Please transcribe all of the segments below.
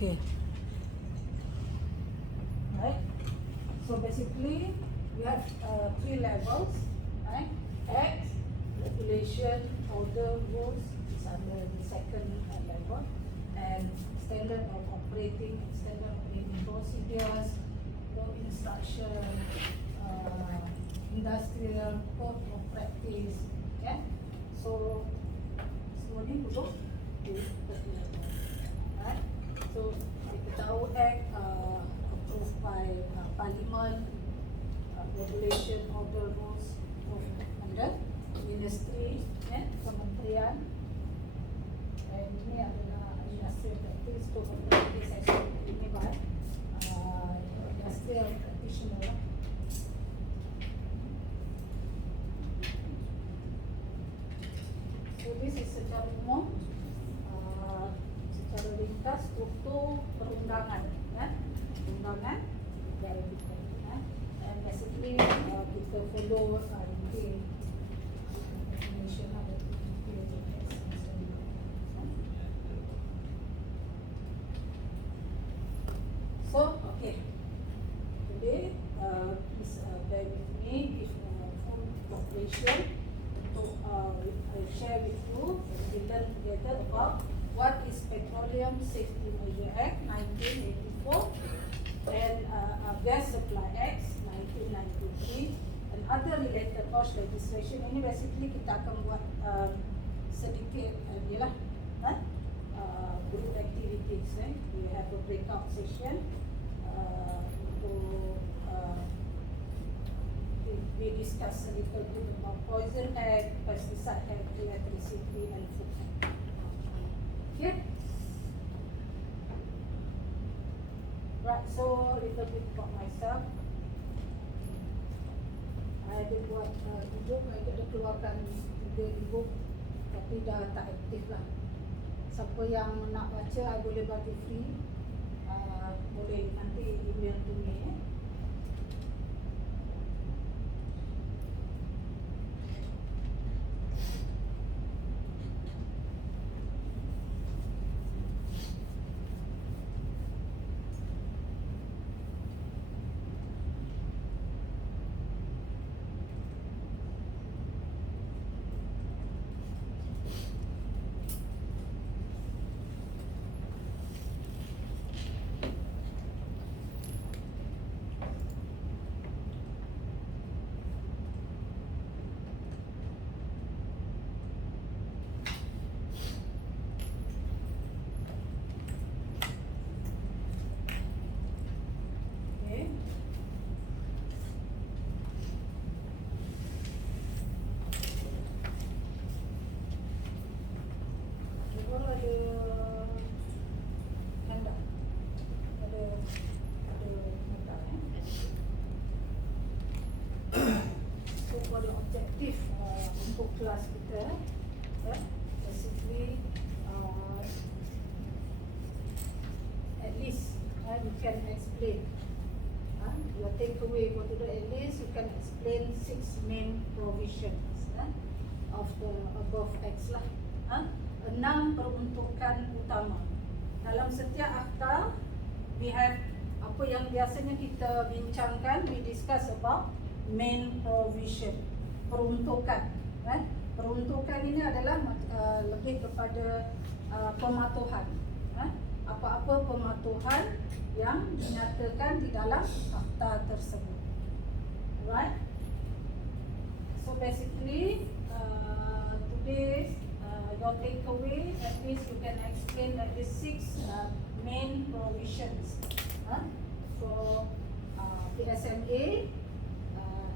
Okay. Right. So basically, we have three levels. Right. X, regulation, order, rules is under the second level, and standard of operating and standard operating procedures, law instruction, industrial code of practice. Okay. So semua ni duduk di third level. Right. So kita tahu Act approved by Parliament, regulation, order, rules approved under Ministry, Kementerian, dan ini adalah industrial practice, code of practice actually ini by industrial practitioner. So this is secara umum, secara ringkas struktur perundangan, perundangan negara kita. And basically kita follow definition of so okay. Today please bear with me if full cooperation untuk I share with you and we learn together about what is Petroleum Safety Measure Act 1984 and Gas Supply Act 1993 and other related OSH legislation. Ini basically kita akan buat sedikit group activities. We have a breakout session untuk we discuss a little bit about Poison Act, Pesticide Act, Electricity and Food Act. Okay? Right, so a little bit about myself. I ada buat e-book, I ada keluarkan 3 e-book tapi dah tak aktif lah. Siapa yang nak baca, I boleh bagi free. Boleh nanti email to me. Objektif untuk kelas kita, basically at least you can explain your takeaway for today. At least you can explain 6 main provisions of the above acts lah. 6 peruntukan utama dalam setiap akta. We have apa yang biasanya kita bincangkan, we discuss about main provision, peruntukan. Peruntukan ini adalah lebih kepada pematuhan. Apa-apa pematuhan yang dinyatakan di dalam akta tersebut. Right? So basically, today your takeaway, at least you can explain at least 6 main provisions for PSMA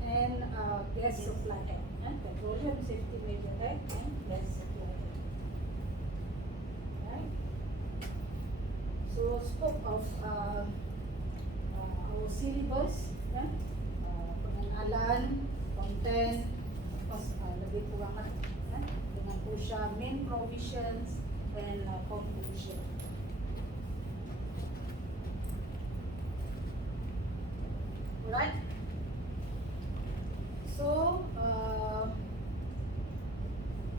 and Gas Supply Act, Petroleum Safety Measure Act and Gas Supply Act. Right? So scope of our syllabus, pengenalan, content, lebih kurang dengan pusha main provisions and conclusion. Right? So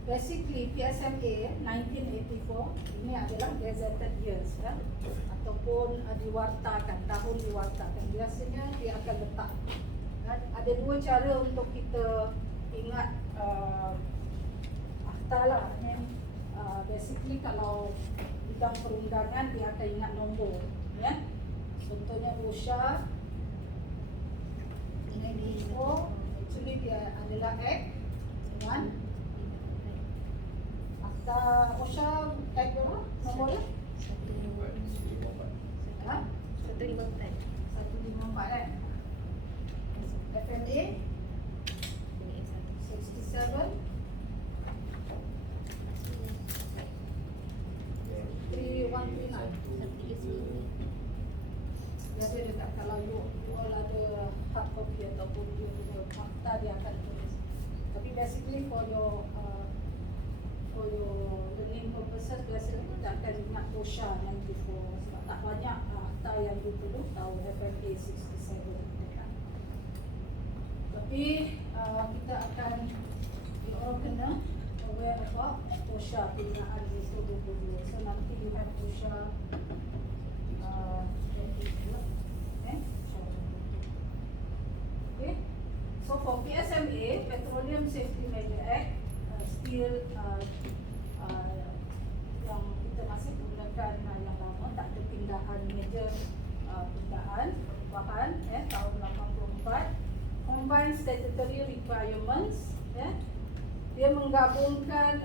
basically PSMA 1984 ini adalah gazetted years ya, ataupun diwartakan, tahun diwartakan. Biasanya dia akan letak kan? Ada dua cara untuk kita ingat akta lah. Basically kalau bidang perundangan dia akan ingat nombor ya. Contohnya OSHA 94, actually dia adalah Act 1. Akta OSHA Act berapa nombor dia? 154 kan? FMA 67 3139. Jadi dekat kalau you all ada hard copy ataupun you punya fakta dia akan tulis. Tapi basically for your learning purposes biasanya kita akan ingat OSHA 94 sebab tak banyak akta yang you perlu tahu FMA 67 kan. Tapi kita akan you all kena aware about OSHA penggunaan ISO 22. So nanti you have OSHA okay. So for PSMA, Petroleum Safety Measure Act, still yang kita masih gunakan yang lama, tak ada pindahan major pindahan perubahan tahun 84. Combined Statutory Requirements dia menggabungkan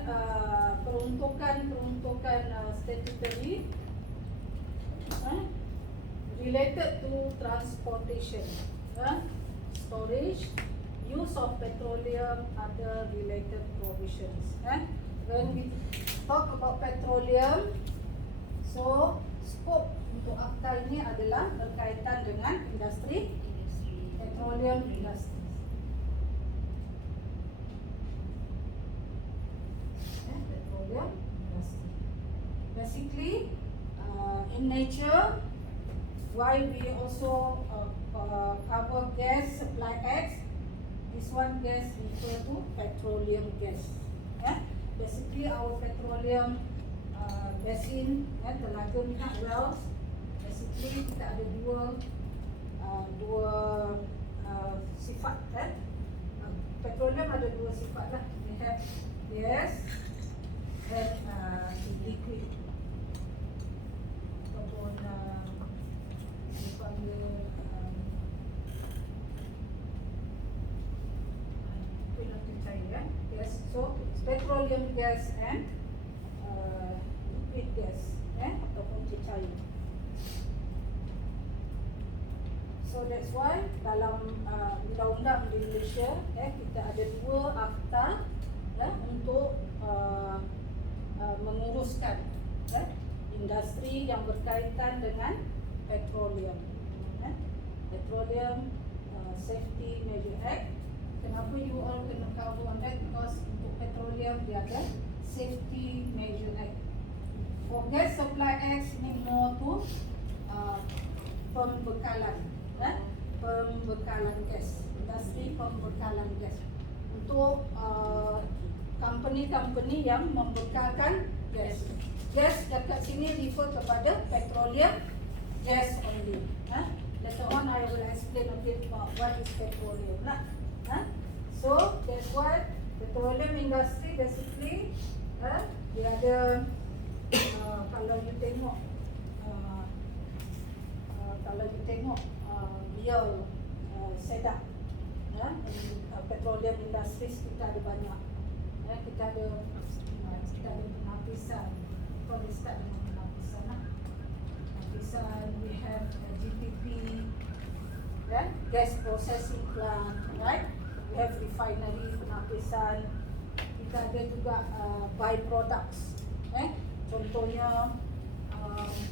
peruntukan statutory related to transportation, storage, use of petroleum, other related provisions. When we talk about petroleum, so scope untuk akta ini adalah berkaitan dengan industri petroleum industry. Petroleum industry. Basically, in nature, why we also cover gas supply acts. This one gas refer to petroleum gas. Basically our petroleum basin, telaga minyak wells. Basically kita ada dua sifat. Petroleum ada dua sifat lah. We have gas and liquid. Ataupun yes, so petroleum gas and liquid gas ataupun cecair. So that's why dalam undang-undang di Malaysia kita ada dua akta untuk menguruskan industri yang berkaitan dengan petroleum. Petroleum Safety Measure Act. Kenapa you all kena cover on that? Because untuk petroleum dia ada Safety Measure Act. For gas supply acts ni more to pembekalan, pembekalan gas, industri pembekalan gas untuk company-company yang membekalkan gas. Gas dekat sini refer kepada petroleum gas only. Later on I will explain a bit about what is petroleum lah. So that's why petroleum industry basically dia ada kalau you tengok real setup petroleum industries kita ada banyak. Kita ada penapisan. Kalau kita start dengan penapisan penapisan, we have GPP, gas processing plant, right? We have refinery, penapisan. Kita ada juga byproducts. Contohnya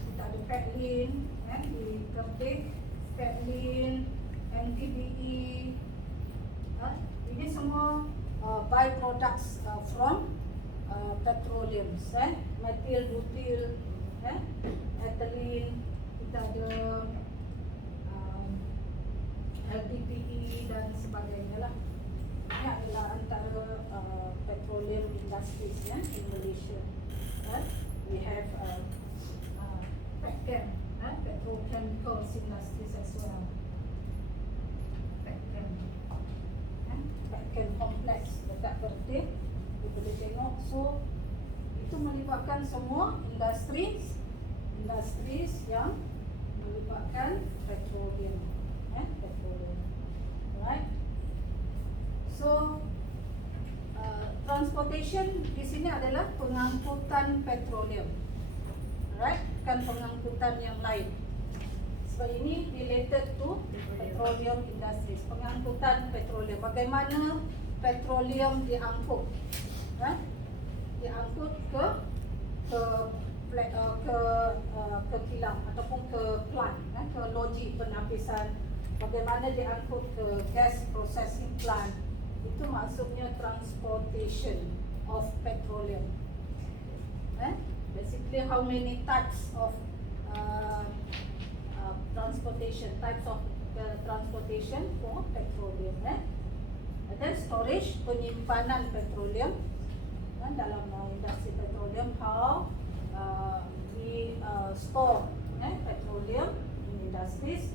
kita ada petlin di Kertih, petlin, MTBE. Ini semua byproducts from petroleum, methyl, butyl, ethylene. Kita ada LDPE dan sebagainya lah. Ini adalah antara petroleum industry. industries in Malaysia. We have petchem, petrochemicals industries as well. Petchem complex dekat Perth, kita boleh tengok. So itu melibatkan semua industries yang melibatkan petroleum, petroleum, right? So transportation di sini adalah pengangkutan petroleum, right? Bukan pengangkutan yang lain. Sebab ini related to petroleum industries, pengangkutan petroleum. Bagaimana petroleum diangkut, diangkut ke kilang ataupun ke plant, ke loji penapisan. Bagaimana diangkut ke gas processing plant. Itu maksudnya transportation of petroleum. Basically, how many types of transportation for petroleum. And then storage, penyimpanan petroleum. Dalam industri petroleum, how we store petroleum in industries,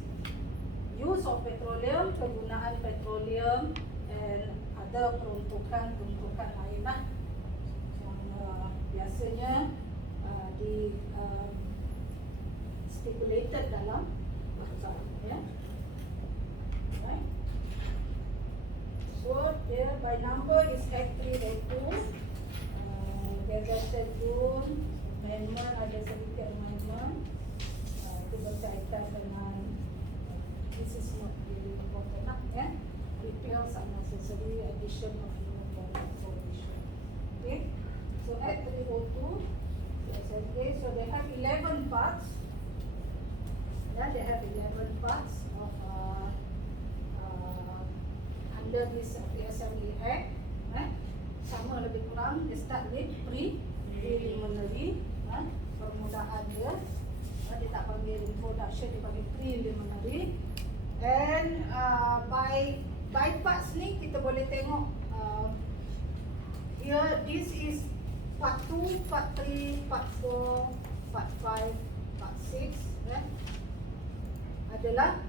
use of petroleum, penggunaan petroleum, and ada peruntukan lain yang biasanya di stipulated dalam pasal, right? So there by number is Act 302. Gazetted June amendment, ada sedikit amendment itu berkaitan dengan this is not really important, repeals unnecessary addition of uniform provision. Okay, so Act 302. Okay, so they have 11 parts. They have 11 parts of under this PSLE Act. Sama lebih kurang, dia start with preliminary, permulaan dia. Dia tak panggil introduction, dia panggil preliminary. And by parts ni kita boleh tengok here, this is part 2, part 3, part 4, part 5, part 6 adalah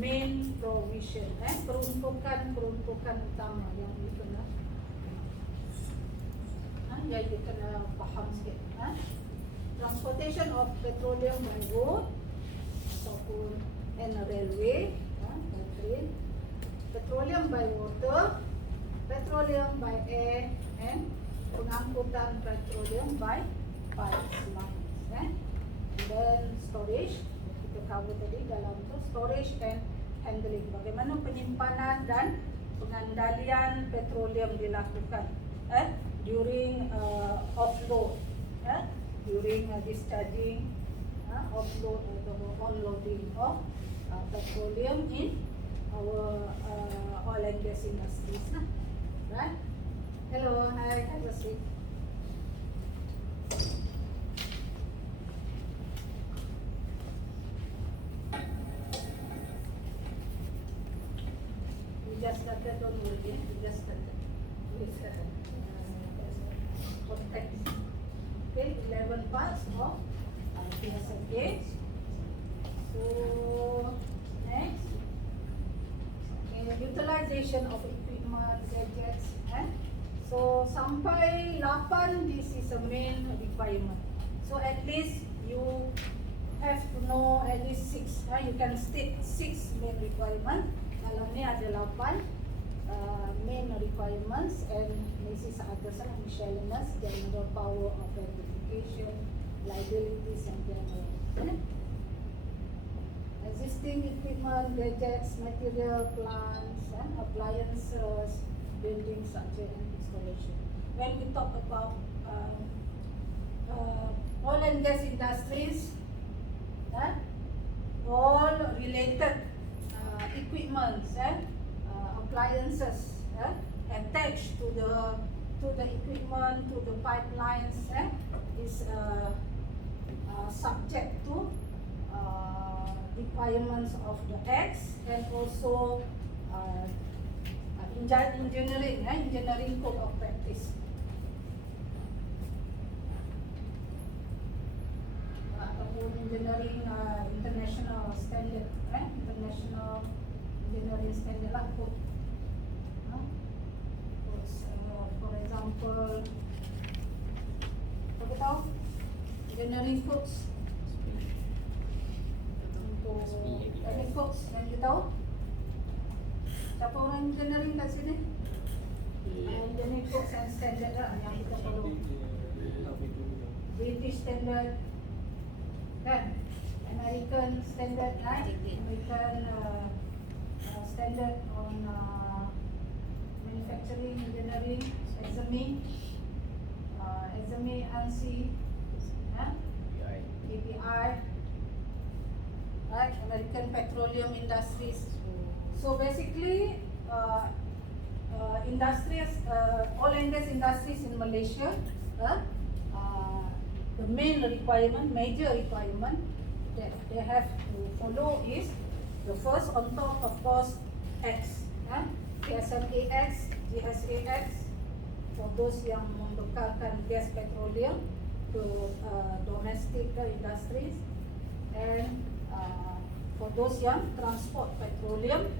main provision, peruntukan utama yang dikena, yang dikena faham sikit. Transportation of petroleum by road ataupun railway, train, petroleum by water, petroleum by air, and pengangkutan petroleum by pipelines. And then storage, kita cover tadi dalam tu, storage and handling. Bagaimana penyimpanan dan pengandalian petroleum dilakukan during offload, during discharging, offload atau onloading of petroleum in our oil and gas industries. Right? Hello, hi, have a seat. We just started, don't worry, we just started. Context. Okay, 11 parts of PSLE. So, next, utilization of equipment, gadgets. So, sampai 8, this is a main requirement. So, at least you have to know at least 6. You can state 6 main requirement. Dalam ni ada 8 main requirements, and this is ada miscellaneous, general power of verification, liabilities, and general. Existing equipment, gadgets, material, plants, appliances, building structure, and installation. When we talk about oil and gas industries, all related equipments, appliances attached to the equipment, to the pipelines, is subject to requirements of the Acts, and also engineering code of practice. engineering international standard, international engineering standard lah code. For example, apa tahu engineering codes untuk teknik codes yang kita tahu. Siapa orang engineering kat sini? Engineering codes and standard lah yang kita perlu. British standard, kan? American standard, right? American standard on manufacturing engineering, examine, ANSI, API, right? American Petroleum Industries. So basically, industries, oil and gas industries in Malaysia, the main requirement, major requirement that they have to follow is the first on top, of course, X, PSMAX, GSAX, for those yang membekalkan gas petroleum to domestic industries, and for those yang transport petroleum,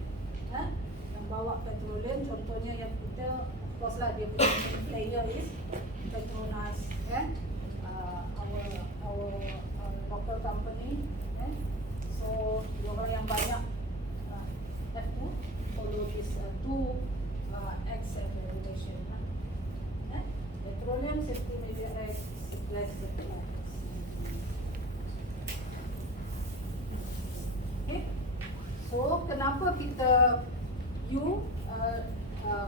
yang bawa petroleum, contohnya yang kita, of course lah, dia punya player is Petronas, our local company, so orang yang banyak have to follow this two X regulation. Petroleum Safety Measure Act, less than. Okay, so kenapa kita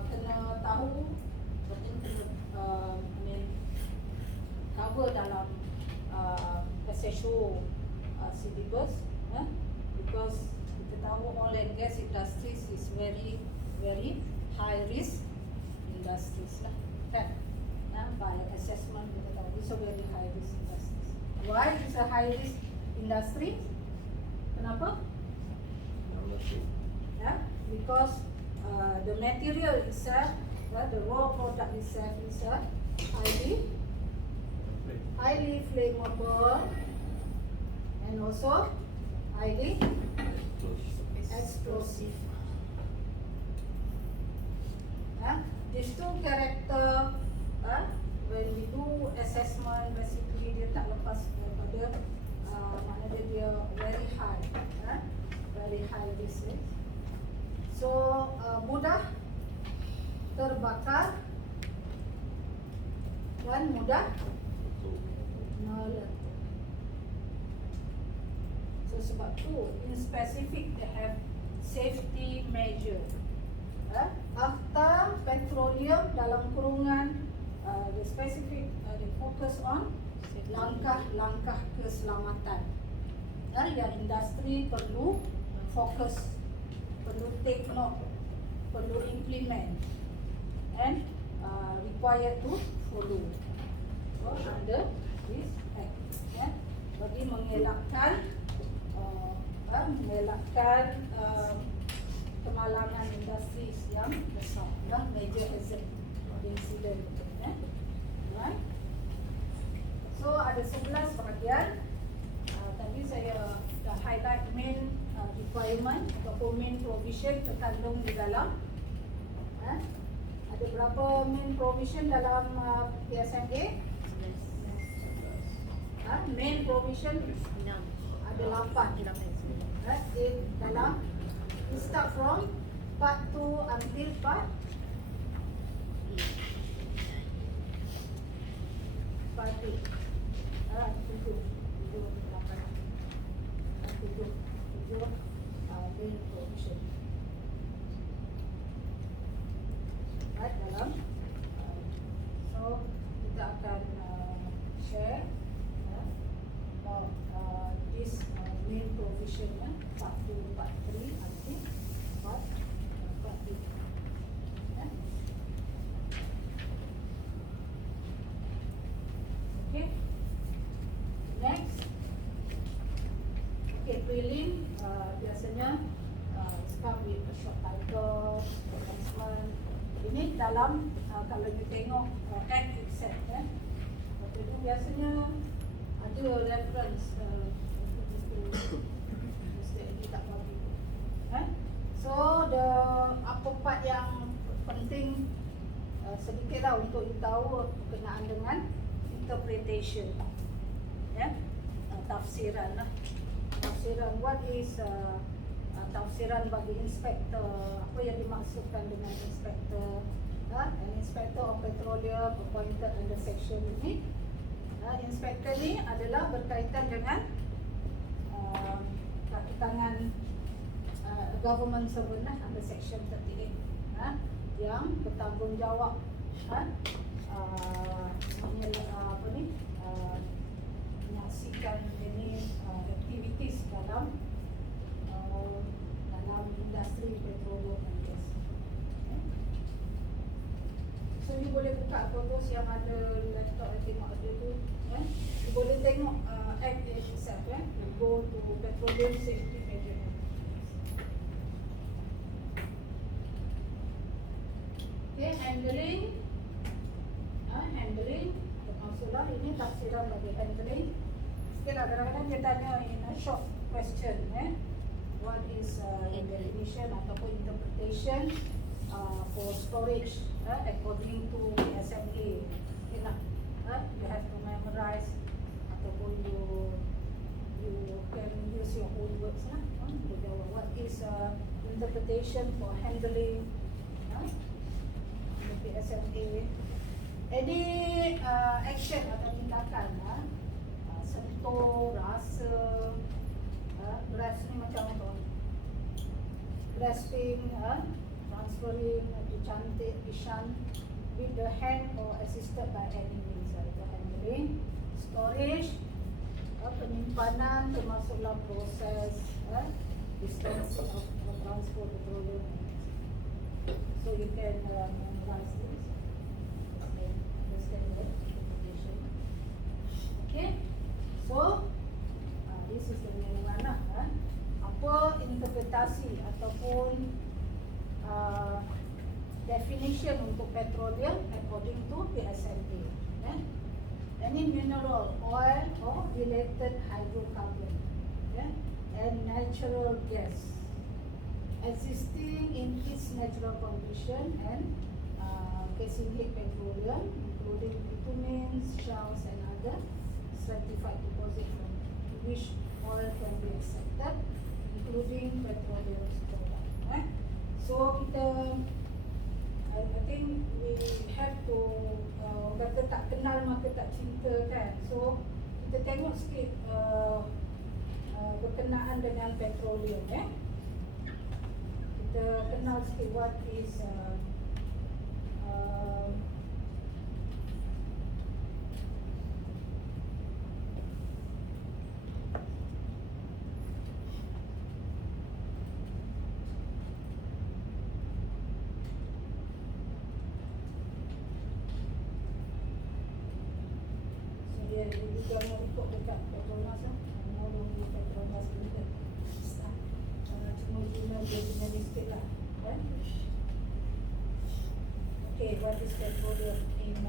kena tahu, cover dalam SHO syllabus, because kita tahu oil and gas industries is very high risk industries lah, kan? By assessment kita tahu it's a very high risk industries. Why it's a high risk industry? Kenapa? Because the material itself, the raw product itself is highly flammable and also highly explosive. These two character, when we do assessment, basically dia tak lepas daripada maknanya dia very high risk. So mudah terbakar dan mudah meletup. So sebab tu, in specific they have safety measure. After petroleum dalam kurungan, the specific they focus on langkah-langkah keselamatan. Yang industri perlu fokus, perlu take note, perlu implement, and required to follow. So under this act, bagi mengelakkan kemalangan industri yang besar, major hazard incident. Right? So ada 11 bahagian. Tadi saya dah highlight main requirement ataupun main provision terkandung di dalam. Ada berapa main provision dalam PSMA? Main provision ada 8. Dalam we start from part 2 until part 8. Main provision. Dalam so kita akan share about this main provision, part 2, part 3 until part 8. Okay. Next. Okay, prelim biasanya start with a short title, announcement. Ini dalam kalau you tengok act itself, itu biasanya ada reference Ustaz ini tak bagi. So the apa part yang penting sedikit lah untuk you tahu berkenaan dengan interpretation, tafsiran lah. Tafsiran, what is tafsiran bagi inspektor, apa yang dimaksudkan dengan inspektor. An inspector of petroleum appointed under section ini. Inspektor ni adalah berkaitan dengan kaki tangan government servant lah, under section 38, yang bertanggungjawab menyaksikan ini aktivitis dalam industri petroleum dan gas. So you boleh buka photos yang ada laptop yang tengok ada tu, you boleh tengok act itself, you go to petroleum safety measurement. Okay, handling, termasuklah ini tafsiran bagi handling. Sikit lah, kadang-kadang dia tanya in a short question, what is definition ataupun interpretation for storage according to SMA. Okay lah, you have to memorize ataupun you can use your own words lah. What is interpretation for handling SMA. Any action atau tindakan, sentuh, rasa, grasp ni macam apa? Grasping, transferring, dicantik, dishan with the hand or assisted by any means. Itu handling. Storage, penyimpanan termasuklah proses dispensing of transport petroleum. So you can memorize this. Understand the interpretation. Okay. So this is the main one lah. Apa interpretasi ataupun definition untuk petroleum according to PSMA. Any mineral, oil or related hydrocarbon, and natural gas existing in its natural condition and casing head petroleum, including bitumen, shells and other stratified deposits from which oil can be accepted, including petroleum product. So I think we have to kata tak kenal maka tak cinta kan. So kita tengok sikit berkenaan dengan petroleum. Kita kenal sikit what is dia juga mau ikut dekat Petronas lah. Mau di Petronas Limited. Cuma guna dia punya ni sikit lah. Okay, what is petroleum? In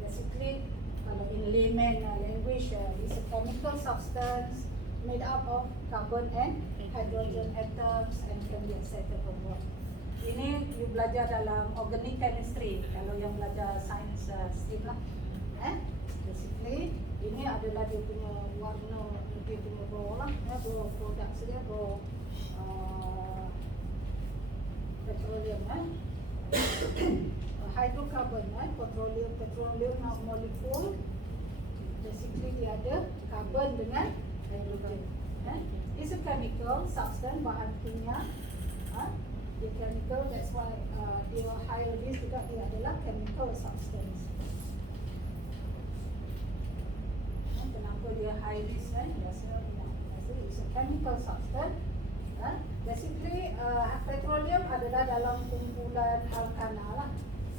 basically, kalau in layman language, is a chemical substance made up of carbon and hydrogen atoms and can be extracted from water. Ini you belajar dalam organic chemistry. Kalau yang belajar science stream lah. Basically, ini adalah dia punya warna, dia punya raw lah, raw products dia, raw petroleum. Hydrocarbon, petroleum molecule. Basically dia ada carbon dengan hydrogen. It's a chemical substance, bahan kimia. Dia chemical, that's why dia higher risk juga, dia adalah chemical substance. Kenapa dia high risk biasa it's a chemical substance. Basically petroleum adalah dalam kumpulan alkana lah,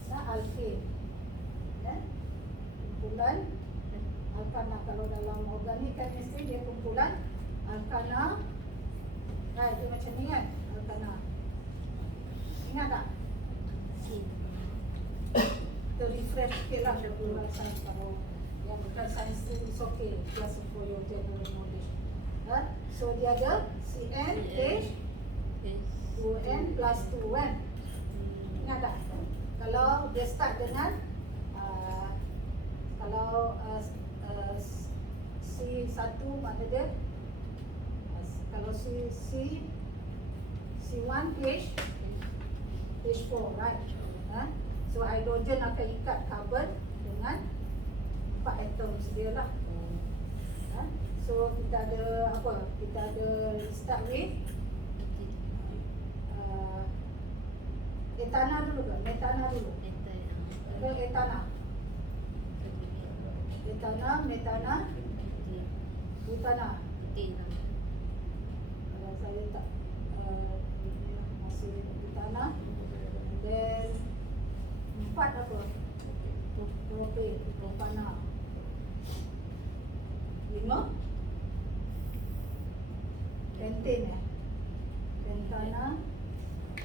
alkane. Kumpulan alkana. Kalau dalam organic chemistry dia kumpulan alkana. Dia macam ni kan, alkana. Ingat tak? Kita refresh sikit lah kumpulan sains. Kalau yang bukan sains tu, it's okay, just for your general knowledge. So dia ada CN H 2N plus 2 kan. Ingat tak? Kalau dia start dengan kalau C1 mana dia? Kalau C1 H4, right? So hidrogen akan ikat carbon dengan 4 atom dia lah. So kita ada apa? Kita ada start with etana dulu ke? Metana dulu. Etana. Etana, metana, butana. Kalau saya tak masih butana. Dan 4 apa? Propana. 5 pentane pentana,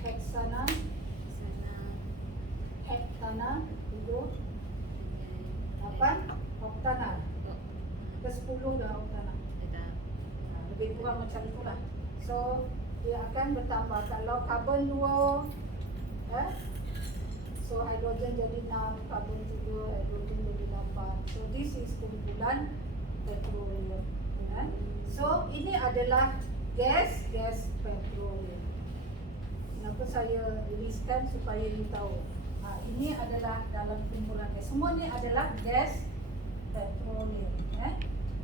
hexana, heptana, 7 8 octana. Ke 10 dah octana. Lebih kurang macam itulah. So dia akan bertambah. Kalau karbon 2 so hidrogen jadi 6, karbon 3, hidrogen jadi 8. So this is kumpulan petroleum. So ini adalah gas petroleum. Kenapa saya tuliskan supaya you tahu. Ini adalah dalam kumpulan gas. Semua ni adalah gas petroleum.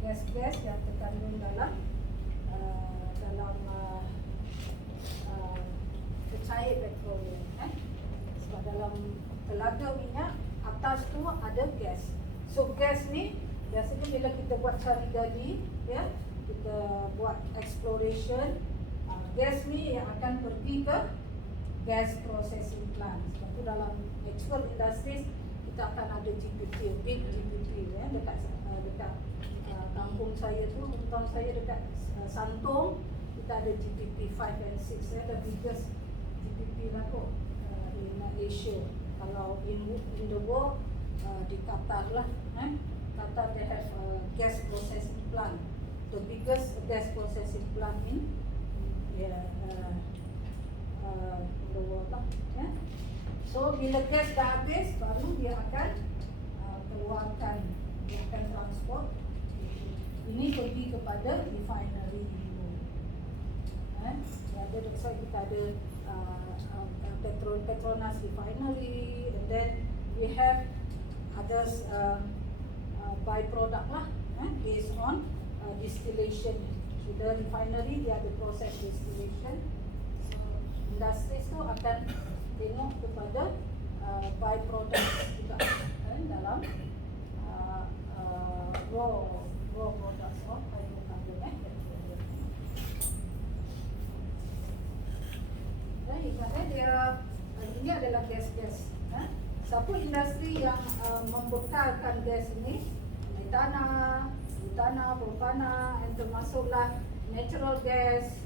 Gas-gas yang terkandung dalam cair petroleum. Sebab dalam telaga minyak atas tu ada gas. So gas ni biasanya bila kita buat cari gali, ya, kita buat exploration, gas ni yang akan pergi ke gas processing plant. Sebab tu dalam actual industries kita akan ada GPP, big GPP, ya, dekat kampung saya tu, hometown saya dekat Santong, kita ada GPP 5 and 6, the biggest GPP lah kot in Asia. Kalau in the world, di Qatar lah, Qatar they have a gas processing plant, the biggest gas processing plant in the world lah. So bila gas dah habis, baru dia akan keluarkan, dia akan transport. Ini pergi kepada refinery dulu. That's why kita ada Petronas refinery, and then we have others byproduct lah, based on distillation. So the refinery dia ada proses distillation. So industries tu akan tengok kepada byproduct juga dalam raw products of hydrocarbon. Dia ini adalah gas-gas. Siapa industri yang membekalkan gas ini? Metana, butana, propana, yang termasuklah natural gas,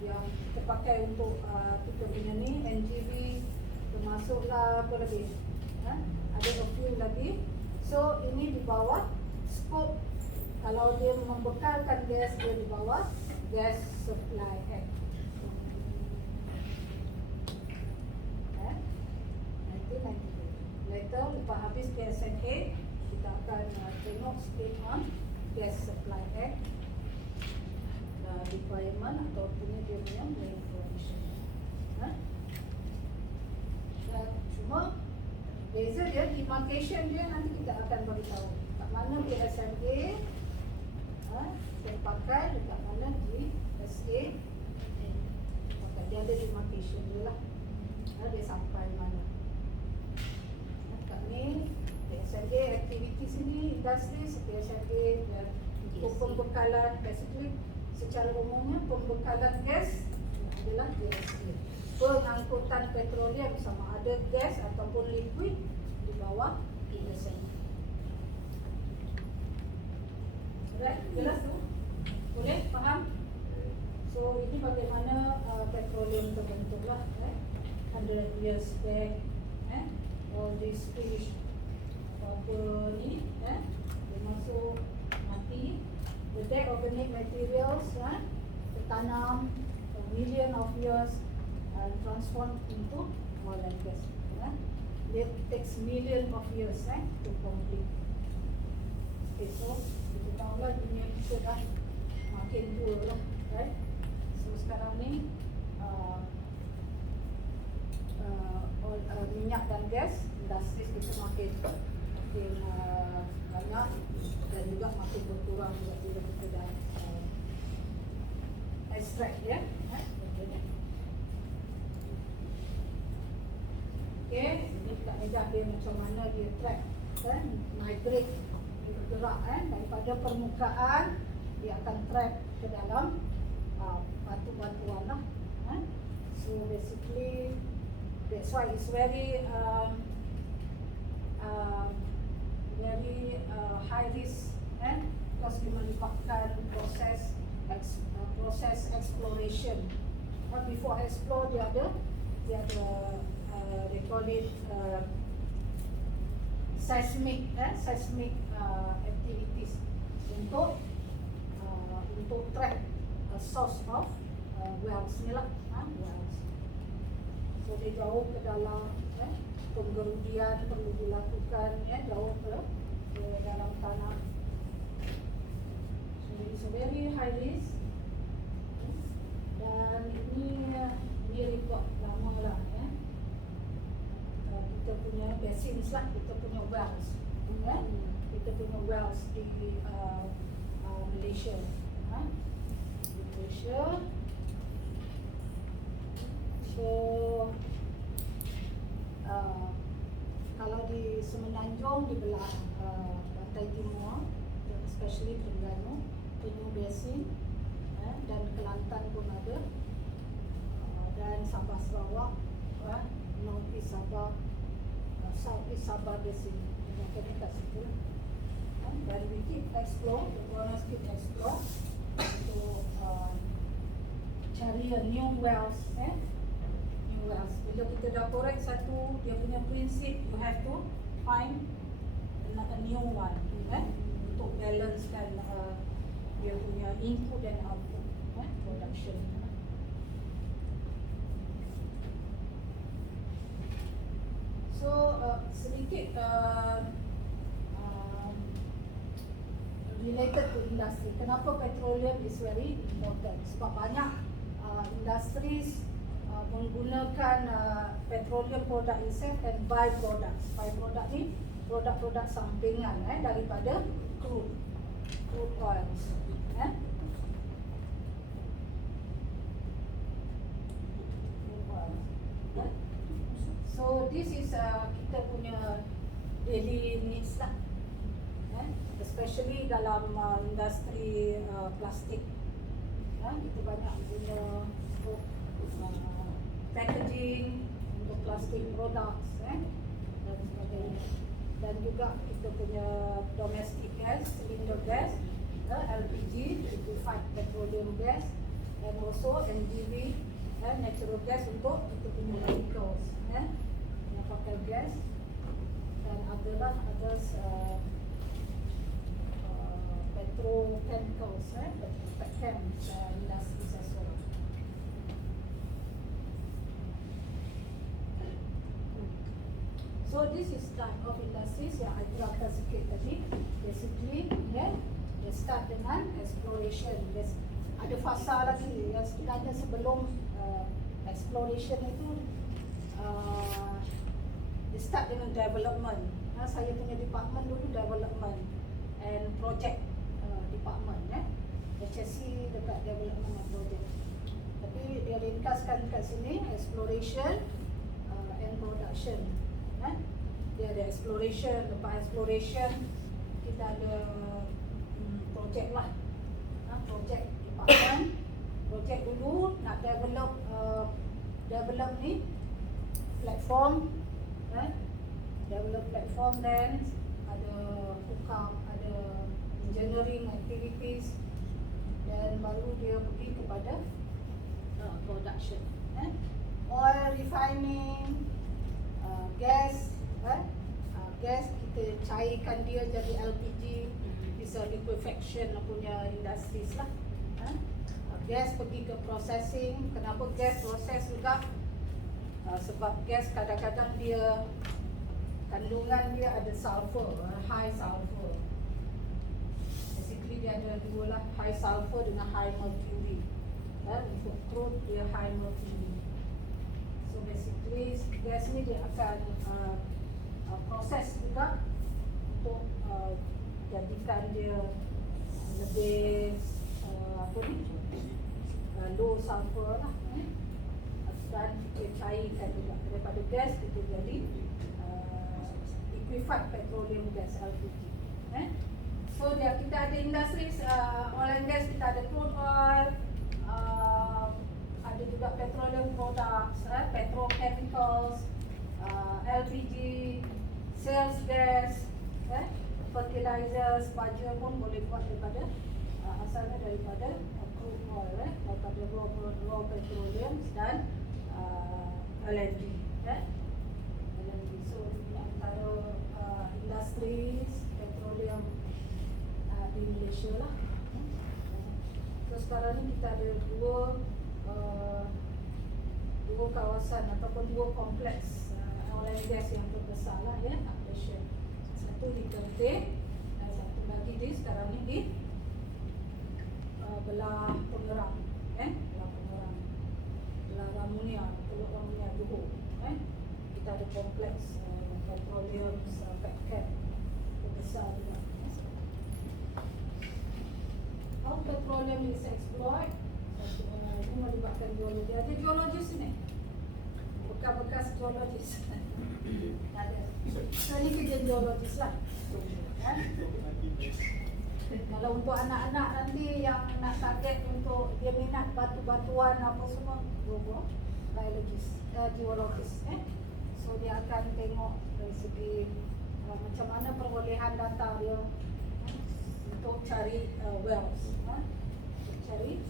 yang terpakai untuk kita punya ni, NGV, termasuklah apa lagi? Ada a few lagi. So ini di bawah scope. Kalau dia membekalkan gas, dia di bawah Gas Supply Act. Later, lepas habis PSNA, kita akan tengok sikit on Gas Supply Act, requirement ataupun dia punya main provision. Cuma beza dia, demarcation dia nanti kita akan beritahu kat mana PSNA dia pakai, dekat mana GSA pakai. Dia ada demarcation dia lah, dia sampai mana. Ni PSNA aktiviti sini, industri PSNA dan pembekalan, basically secara umumnya pembekalan gas adalah GSA. Pengangkutan petroleum sama ada gas ataupun liquid di bawah PSNA. Alright, jelas tu? Boleh faham? So ini bagaimana petroleum terbentuk lah, 100 years back. All these fish apa ni, dia masuk mati, the dead organic materials tertanam a million of years and transformed into oil and gas. It takes million of years to complete. Okay, so kita tahu lah dunia kita dah makin tua lah, right? So sekarang ni minyak dan gas, industri kita makin banyak dan juga makin berkurang juga bila kita dah extract ya. Okay, ini kat meja dia macam mana dia track migrate, bergerak daripada permukaan, dia akan track ke dalam batu-batuan lah. So basically that's why it's very high risk because dia melibatkan proses exploration. Before explore dia ada they call it seismic activities untuk track a source of wells ni lah, wells. So dia jauh ke dalam, penggerudian perlu dilakukan jauh ke dalam tanah. So it's a very high risk. Dan ini report lama lah kita punya basins lah, kita punya wells, kita punya wells di Malaysia, So kalau di Semenanjung di belah pantai timur, especially Terengganu, Penuh Basin, dan Kelantan pun ada, dan Sabah Sarawak, North East Sabah, South East Sabah Basin, kena kat situ. Dan we keep explore, the owners keep explore untuk cari new wells, new wells. Bila kita dah korek satu, dia punya prinsip, you have to find a new one, untuk balancekan dia punya input dan output, production. So sedikit related to industry. Kenapa petroleum is very important? Sebab banyak industries menggunakan petroleum product itself and by-products. By-product ni produk-produk sampingan daripada crude oils. So this is kita punya daily needs lah, especially dalam industri plastik. Kita banyak guna untuk packaging, untuk plastic products dan sebagainya. Dan juga kita punya domestic gas, cylinder gas, LPG, liquefied petroleum gas, and also NGV, natural gas untuk kita punya vehicles, yang pakai gas, dan adalah others petrochemicals, petchem industries as well. So this is type of industries yang I terangkan sikit tadi. Basically, dia start dengan exploration. Ada fasa lagi yang sebenarnya sebelum exploration itu dia start dengan development. Saya punya department dulu development and project department, HSC dekat development and project. Tapi dia ringkaskan kat sini exploration and production. Dia ada exploration, lepas exploration kita ada project lah, project department. Project dulu nak develop ni platform, develop platform, then ada hook up, ada engineering activities, dan baru dia pergi kepada production. Oil refining, gas, gas kita cairkan dia jadi LPG, is a liquefaction punya industries lah. Gas pergi ke processing. Kenapa gas proses juga? Sebab gas kadang-kadang dia kandungan dia ada sulfur, high sulfur. Basically dia ada dua lah, high sulfur dengan high mercury. Untuk crude dia high mercury. So basically gas ni dia akan proses juga untuk jadikan dia lebih low sulfur lah, dan kita cairkan juga daripada gas kita jadi liquefied petroleum gas LPG. So kita ada industri oil and gas, kita ada crude oil, ada juga petroleum products, petrochemicals, LPG, sales gas, fertilizers, baja pun boleh buat daripada asalnya daripada crude oil, daripada raw petroleum dan LNG. LNG. So ini antara industri petroleum di Malaysia lah. So sekarang ni kita ada dua kawasan ataupun dua kompleks oil and gas yang terbesar lah Malaysia. Satu di Kerteh dan satu lagi di sekarang ni di belah Pengerang, belah Pengerang, belah Ramunia, Teluk Ramunia, Johor. Kita ada kompleks petroleum petchem terbesar juga. How petroleum is explored? Ini melibatkan geologi. Ada geologis ni? Bekas geologis. Ada. So ini kerja geologis lah. Kalau untuk anak-anak nanti yang nak target untuk dia minat batu-batuan apa semua, biologis, geologis. So dia akan tengok dari segi macam mana perolehan data dia untuk cari wells, cari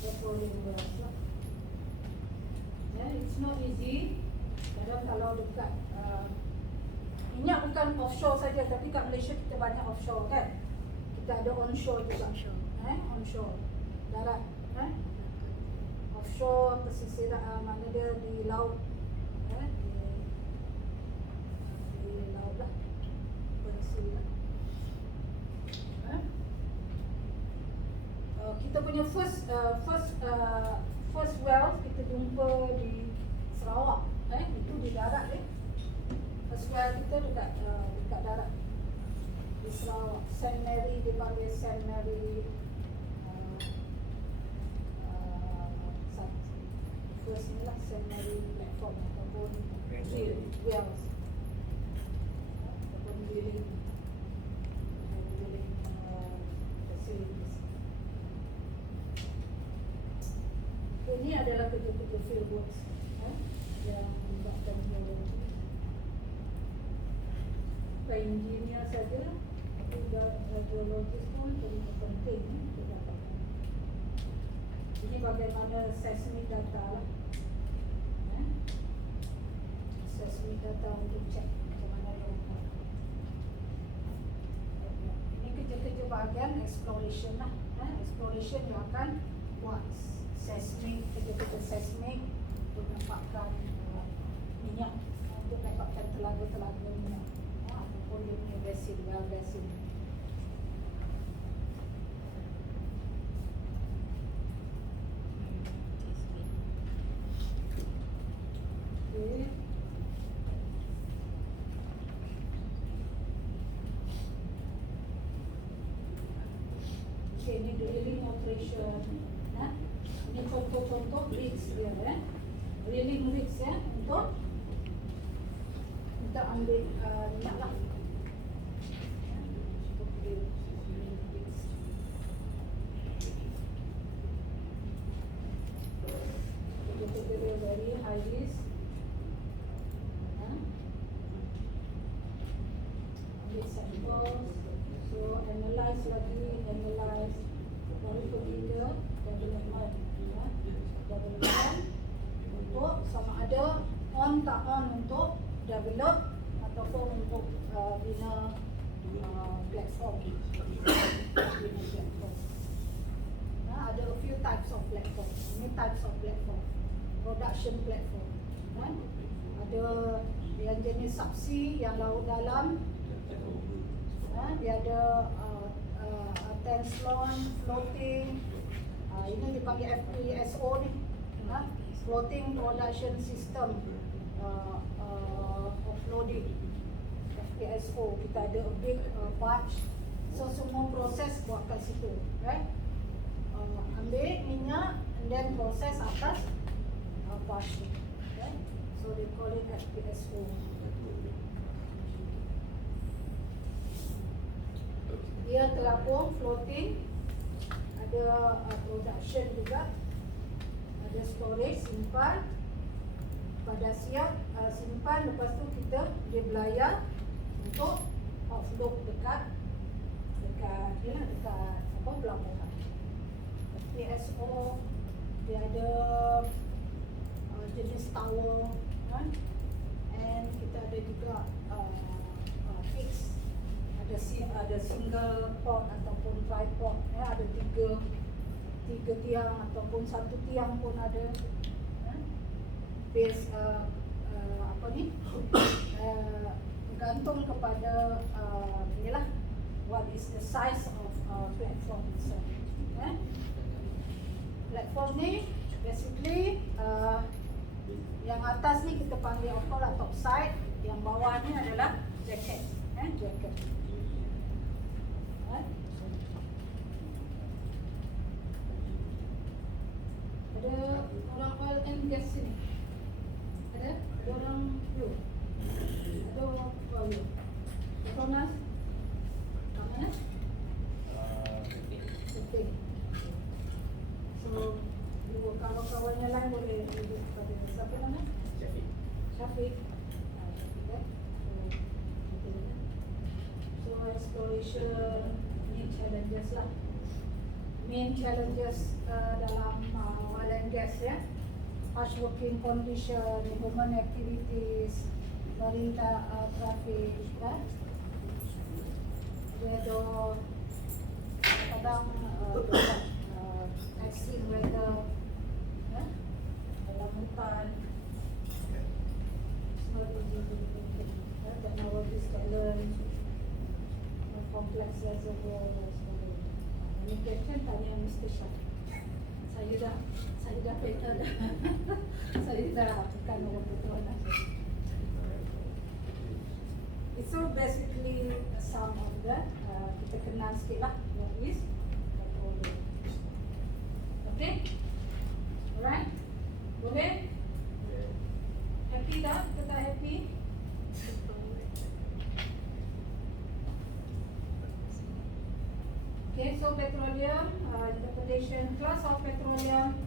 petroleum wells lah. It's not easy. Kadang kalau dekat minyak bukan offshore saja, tapi kat Malaysia kita banyak offshore kan. Kita ada onshore juga. Onshore darat, offshore pesisir mana dia di laut, di laut lah, bersih lah. Kita punya first well kita jumpa di Sarawak, itu di darat first well kita dekat darat di Sarawak. St. Mary, dipanggil St. Mary first ni lah, St. Mary platform ataupun drill wells ataupun drilling facilities. Ini adalah kerja-kerja field works yang melibatkan geologi. Bukan engineer saja, tapi geologis pun terlalu penting pendapatan. Ini bagaimana seismic data lah. Seismic data untuk cek macam mana longkang. Ini kerja-kerja bahagian exploration lah. Exploration yang akan buat seismic, kerja-kerja seismic untuk dapatkan minyak, untuk dapatkan telaga-telaga minyak ataupun dia punya basin, well basin. Okay. Okay, ini drilling operation. Ini contoh-contoh rigs dia, drilling rigs untuk ambil minyak lah. Untuk drilling rigs. Untuk dia very high risk. Ambil samples, so analyze lagi, baru pergi ke development. Development untuk sama ada on tak on untuk develop ataupun untuk bina platform. Ada a few types of platform. Ini types of platform. Production platform. Ada yang jenis subsea, yang laut dalam. Dia ada tenslon, floating. Ini dipanggil FPSO ni. Floating Production System offloading. FPSO, kita ada a big barge. So semua proses buat kat situ, right? Ambil minyak and then proses atas barge ni, right? So they call it FPSO. Dia terapung floating, ada production juga, ada storage, simpan, pada siap simpan, lepas tu kita dia belayar untuk offload dekat pelabuhan. FPSO dia ada jenis tower, and kita ada juga fix, ada single port ataupun tripod, ada tiga tiang ataupun satu tiang pun ada. Base bergantung kepada inilah what is the size of platform itself. Platform ni basically yang atas ni kita panggil lah top side, yang bawah ni adalah jacket. Jacket. Ada orang oil and gas sini. Ada orang fuel. Ada orang oil. Petronas. Mana? Okay. So, kalau kawannya lain boleh duduk pada siapa nama? Syafiq. So, exploration ni challenges lah. Main challenges dalam oil and gas, ya. Harsh working condition, human activities, marine traffic, ya. Dia ada kadang extreme weather, ya. Dalam hutan, technology challenge, complex reservoir dan sebagainya. Ini question tanya Mr. Shah. Saya dah peta dah. Saya dah bukan orang betul dah. So basically some of the kita kenal sikit lah what is petroleum. Okay? Alright? Boleh? Happy dah? Kita happy? Okay, so petroleum, interpretation class of petroleum,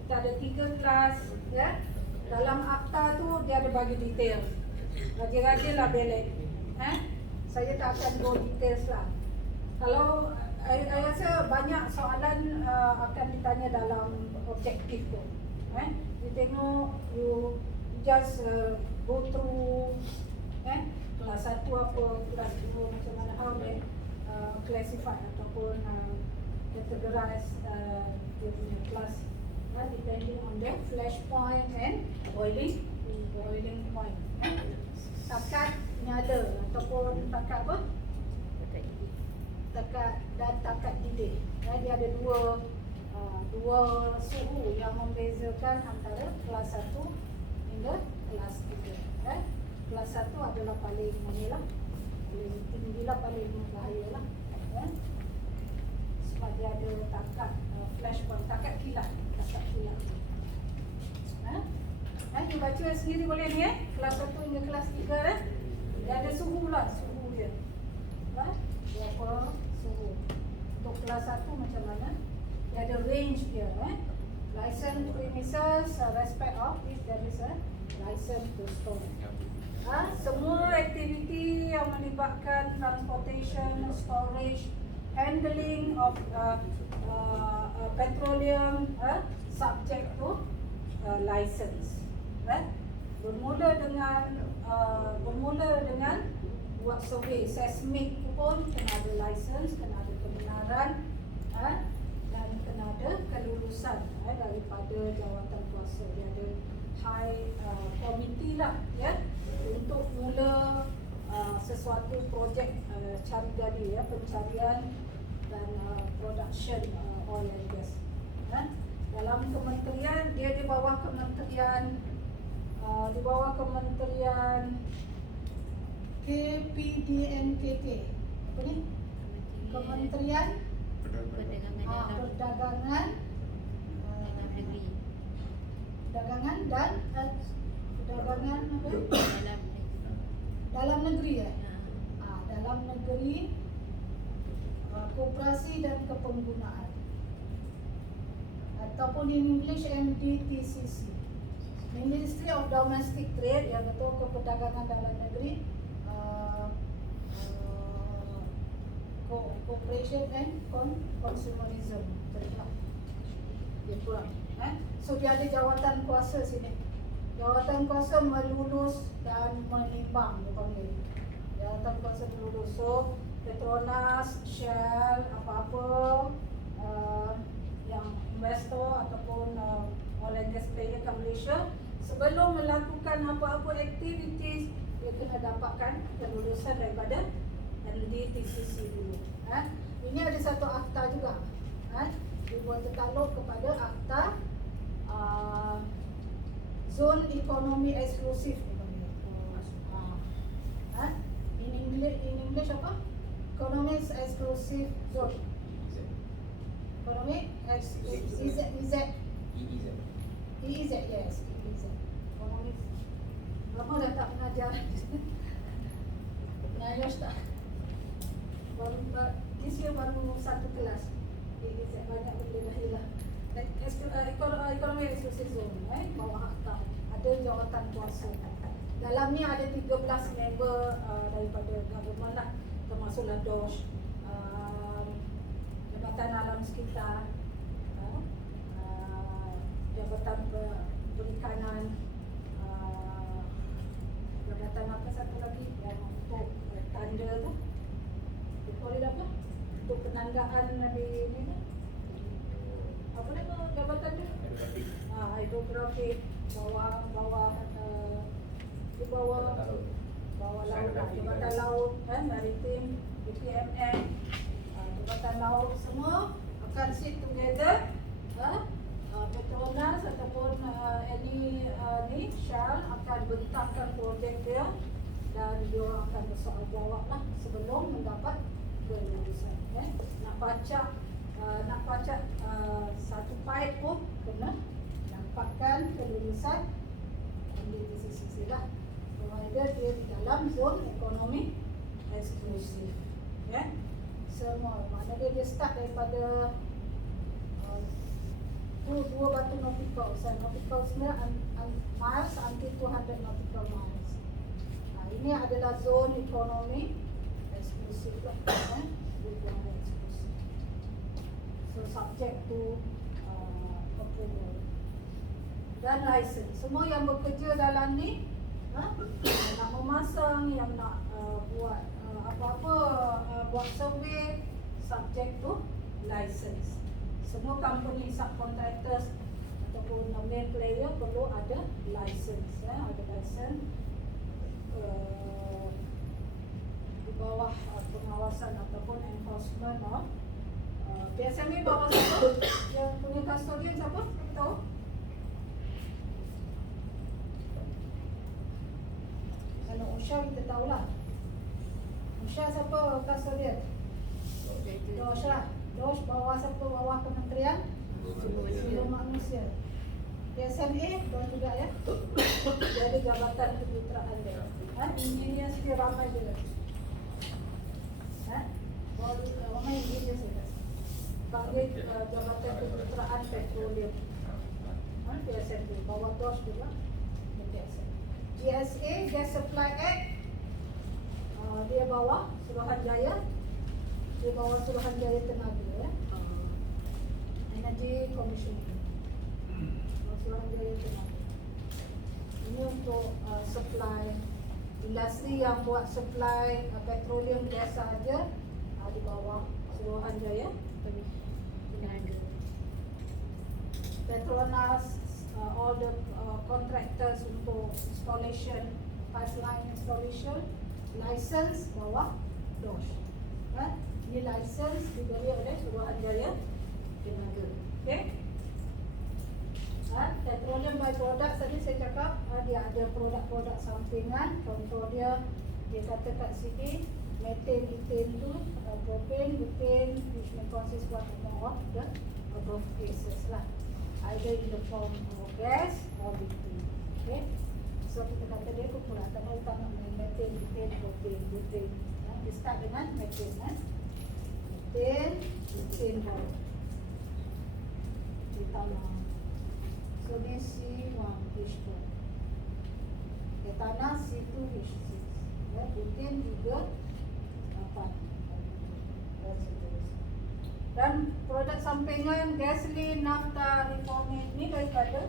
kita ada 3 kelas, ya. Dalam akta tu dia ada bagi detail. Raja-raja lah belek. Saya tak akan go details lah. Kalau saya rasa banyak soalan akan ditanya dalam objektif tu. You tengok, you just go through kelas 1 apa, kelas 2 macam mana, how they classify ataupun categorize dia punya kelas, depending on the flash point and boiling point. Takat nyala ataupun takat apa? Takat dan takat didih. Dia ada dua suhu yang membezakan antara kelas 1 hingga kelas 3. Kelas 1 adalah paling manilah, paling tinggilah, paling bahaya lah. Sebab dia ada takat flash point, takat kilat. You baca sendiri boleh ni, kelas 1 hingga kelas 3. Dia ada suhu lah, suhu dia. Berapa suhu. Untuk kelas 1 macam mana? Dia ada range dia. License premises, respect of if there is a license to store. Semua aktiviti yang melibatkan transportation, storage, handling of petroleum, subject to license. Bermula dengan buat survey seismik pun kena ada license, kena ada kebenaran, dan kena ada kelulusan daripada jawatan kuasa. Dia ada high committee lah ya, untuk mula sesuatu projek cari gali pencarian dan production oil and gas. Dalam kementerian, dia di bawah kementerian KPDNKK. Apa ni? Kementerian Perdagangan dan Perdagangan apa? Dalam negeri ya. Dalam negeri, Koperasi dan Kepenggunaan, ataupun in English MDTCC, Ministry of Domestic Trade, yang betul Perdagangan dalam negeri, Cooperation and Consumerism. Dia kurang. So dia ada jawatan kuasa sini. Jawatan kuasa melulus dan menimbang, dia panggil. Jawatan kuasa melulus. So Petronas, Shell, apa-apa yang investor ataupun oil and gas player kat Malaysia, sebelum melakukan apa-apa aktiviti, dia kena dapatkan kelulusan daripada NDTCC dulu. Ini ada satu akta juga. Dia buat tertakluk kepada akta Zone Ekonomi Eksklusif. In English apa? Economic Exclusive Zone. Economic EEZ, yes, EEZ. Economic. Lama dah tak mengajar. Ngayos tak? Baru this year baru satu kelas. EEZ banyak benda dah hilang. Economic Exclusive Zone, bawah akta. Ada jawatan kuasa. Dalam ni ada 13 member daripada government lah, termasuklah DOSH, Jabatan Alam Sekitar, Jabatan Perikanan, Jabatan apa satu lagi yang untuk tanda tu, dia apa? Untuk penandaan di ni, apa nama jabatan tu? Hidrografik, di bawah laut lah, Jabatan Laut, Maritim, BPMN, Jabatan Laut, semua akan sit together. Petronas ataupun ni Shell akan bentangkan projek dia, dan dia akan bersoaljawab lah sebelum mendapat kelulusan. Nak pacak satu pipe pun kena dapatkan kelulusan MDTCC lah. Provider dia di dalam zone ekonomi eksklusif. Semua mana dia start daripada dua batu nautical. Nautical sebenarnya miles until 200 nautical miles. Ini adalah zone ekonomi eksklusif lah. Eksklusif. So subject to approval dan license. Semua yang bekerja dalam ni, yang nak memasang, yang nak buat apa-apa, buat survey, subject to license. Semua company subcontractors ataupun main player perlu ada license. Ada license di bawah pengawasan ataupun enforcement of PSME. Bawah siapa? Yang punya custodian siapa? Kita tahu? Kalau Usha kita tahulah. Usha siapa custodian? DOSH lah. DOSH bawah siapa? Bawah Kementerian Sumber Manusia. PSME DOSH juga ya. Dia ada jabatan kejuruteraan dia. Engineer dia ramai dia. Ramai engineer dia. Panggil jabatan kejuruteraan petroleum. PSME bawah DOSH juga. GSA, Gas Supply Act, dia bawah Suruhanjaya. Dia bawah Suruhanjaya Tenaga, Energy Commission, Suruhanjaya Tenaga. Ini untuk supply industri yang buat supply petroleum gas saja di bawah Suruhanjaya. Petronas, all the contractors untuk installation, pipeline installation, license bawah DOSH. Ini license diberi oleh Suruhanjaya Tenaga. Okay. Petroleum byproduct tadi saya cakap dia ada produk-produk sampingan. Contoh dia kata kat sini methane, ethane tu propane, butane, which may consist one or more of the above cases lah, either in the form of gas or liquid. Okay. So kita kata dia kumulatan utama methane, ethane, propane, butane. Dia start dengan methane. Methane, ethane baru ditambah. So this C1H2, etana C2H6, butane 3, 8. Dan produk sampingan gasoline, nafta, reformate ni daripada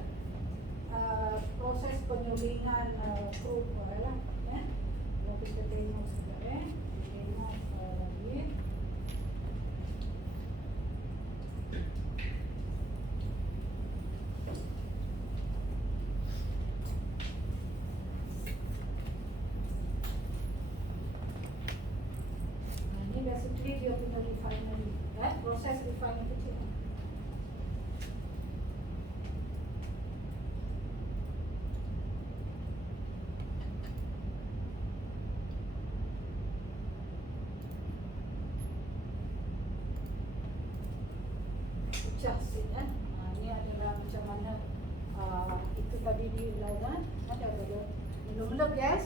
proses penyulingan crude oil lah. Kalau kita tengok sekejap tengok lagi. Basically dia punya refinery, proses refinery kecil. Pecah sikit ini adalah macam mana itu tadi diulang ada mula-mula gas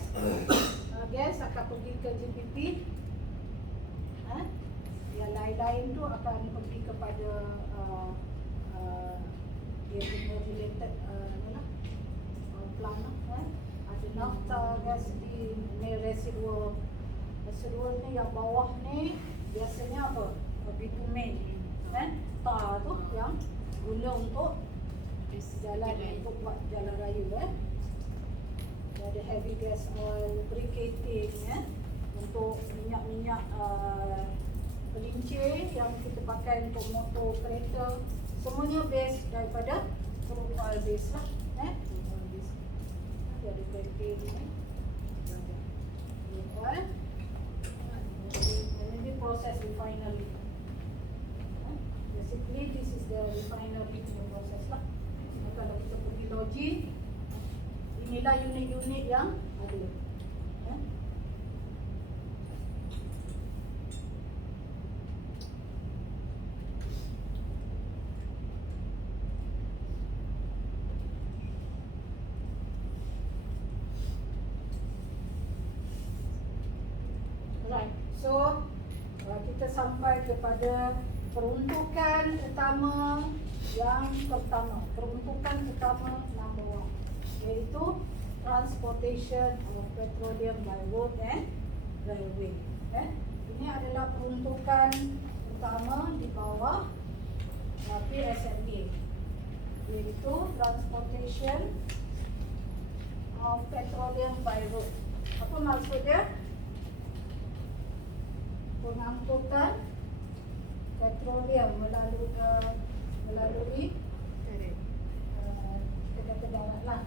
gas akan pergi ke GPP. Yang lain-lain tu akan pergi kepada dia punya related plant ada nafta, gasoline, ni residual ni yang bawah ni biasanya apa? Bitumen tar tu yang guna untuk jalan untuk buat jalan raya ada heavy gas oil, lubricating untuk minyak-minyak pelincir yang kita pakai untuk motor, kereta, semuanya base daripada crude oil base lah. Crude oil base. Ada kereta ni crude oil. Ini proses refinery. Basically this is the refinery process lah. Kalau kita pergi logi, inilah unit-unit yang ada. Right. So kita sampai kepada peruntukan utama yang pertama. Peruntukan utama number 1, iaitu transportation of petroleum by road and railway. Ini adalah peruntukan utama di bawah PSNA, iaitu transportation of petroleum by road. Apa maksudnya? Pengangkutan petroleum melalui kita darat lah.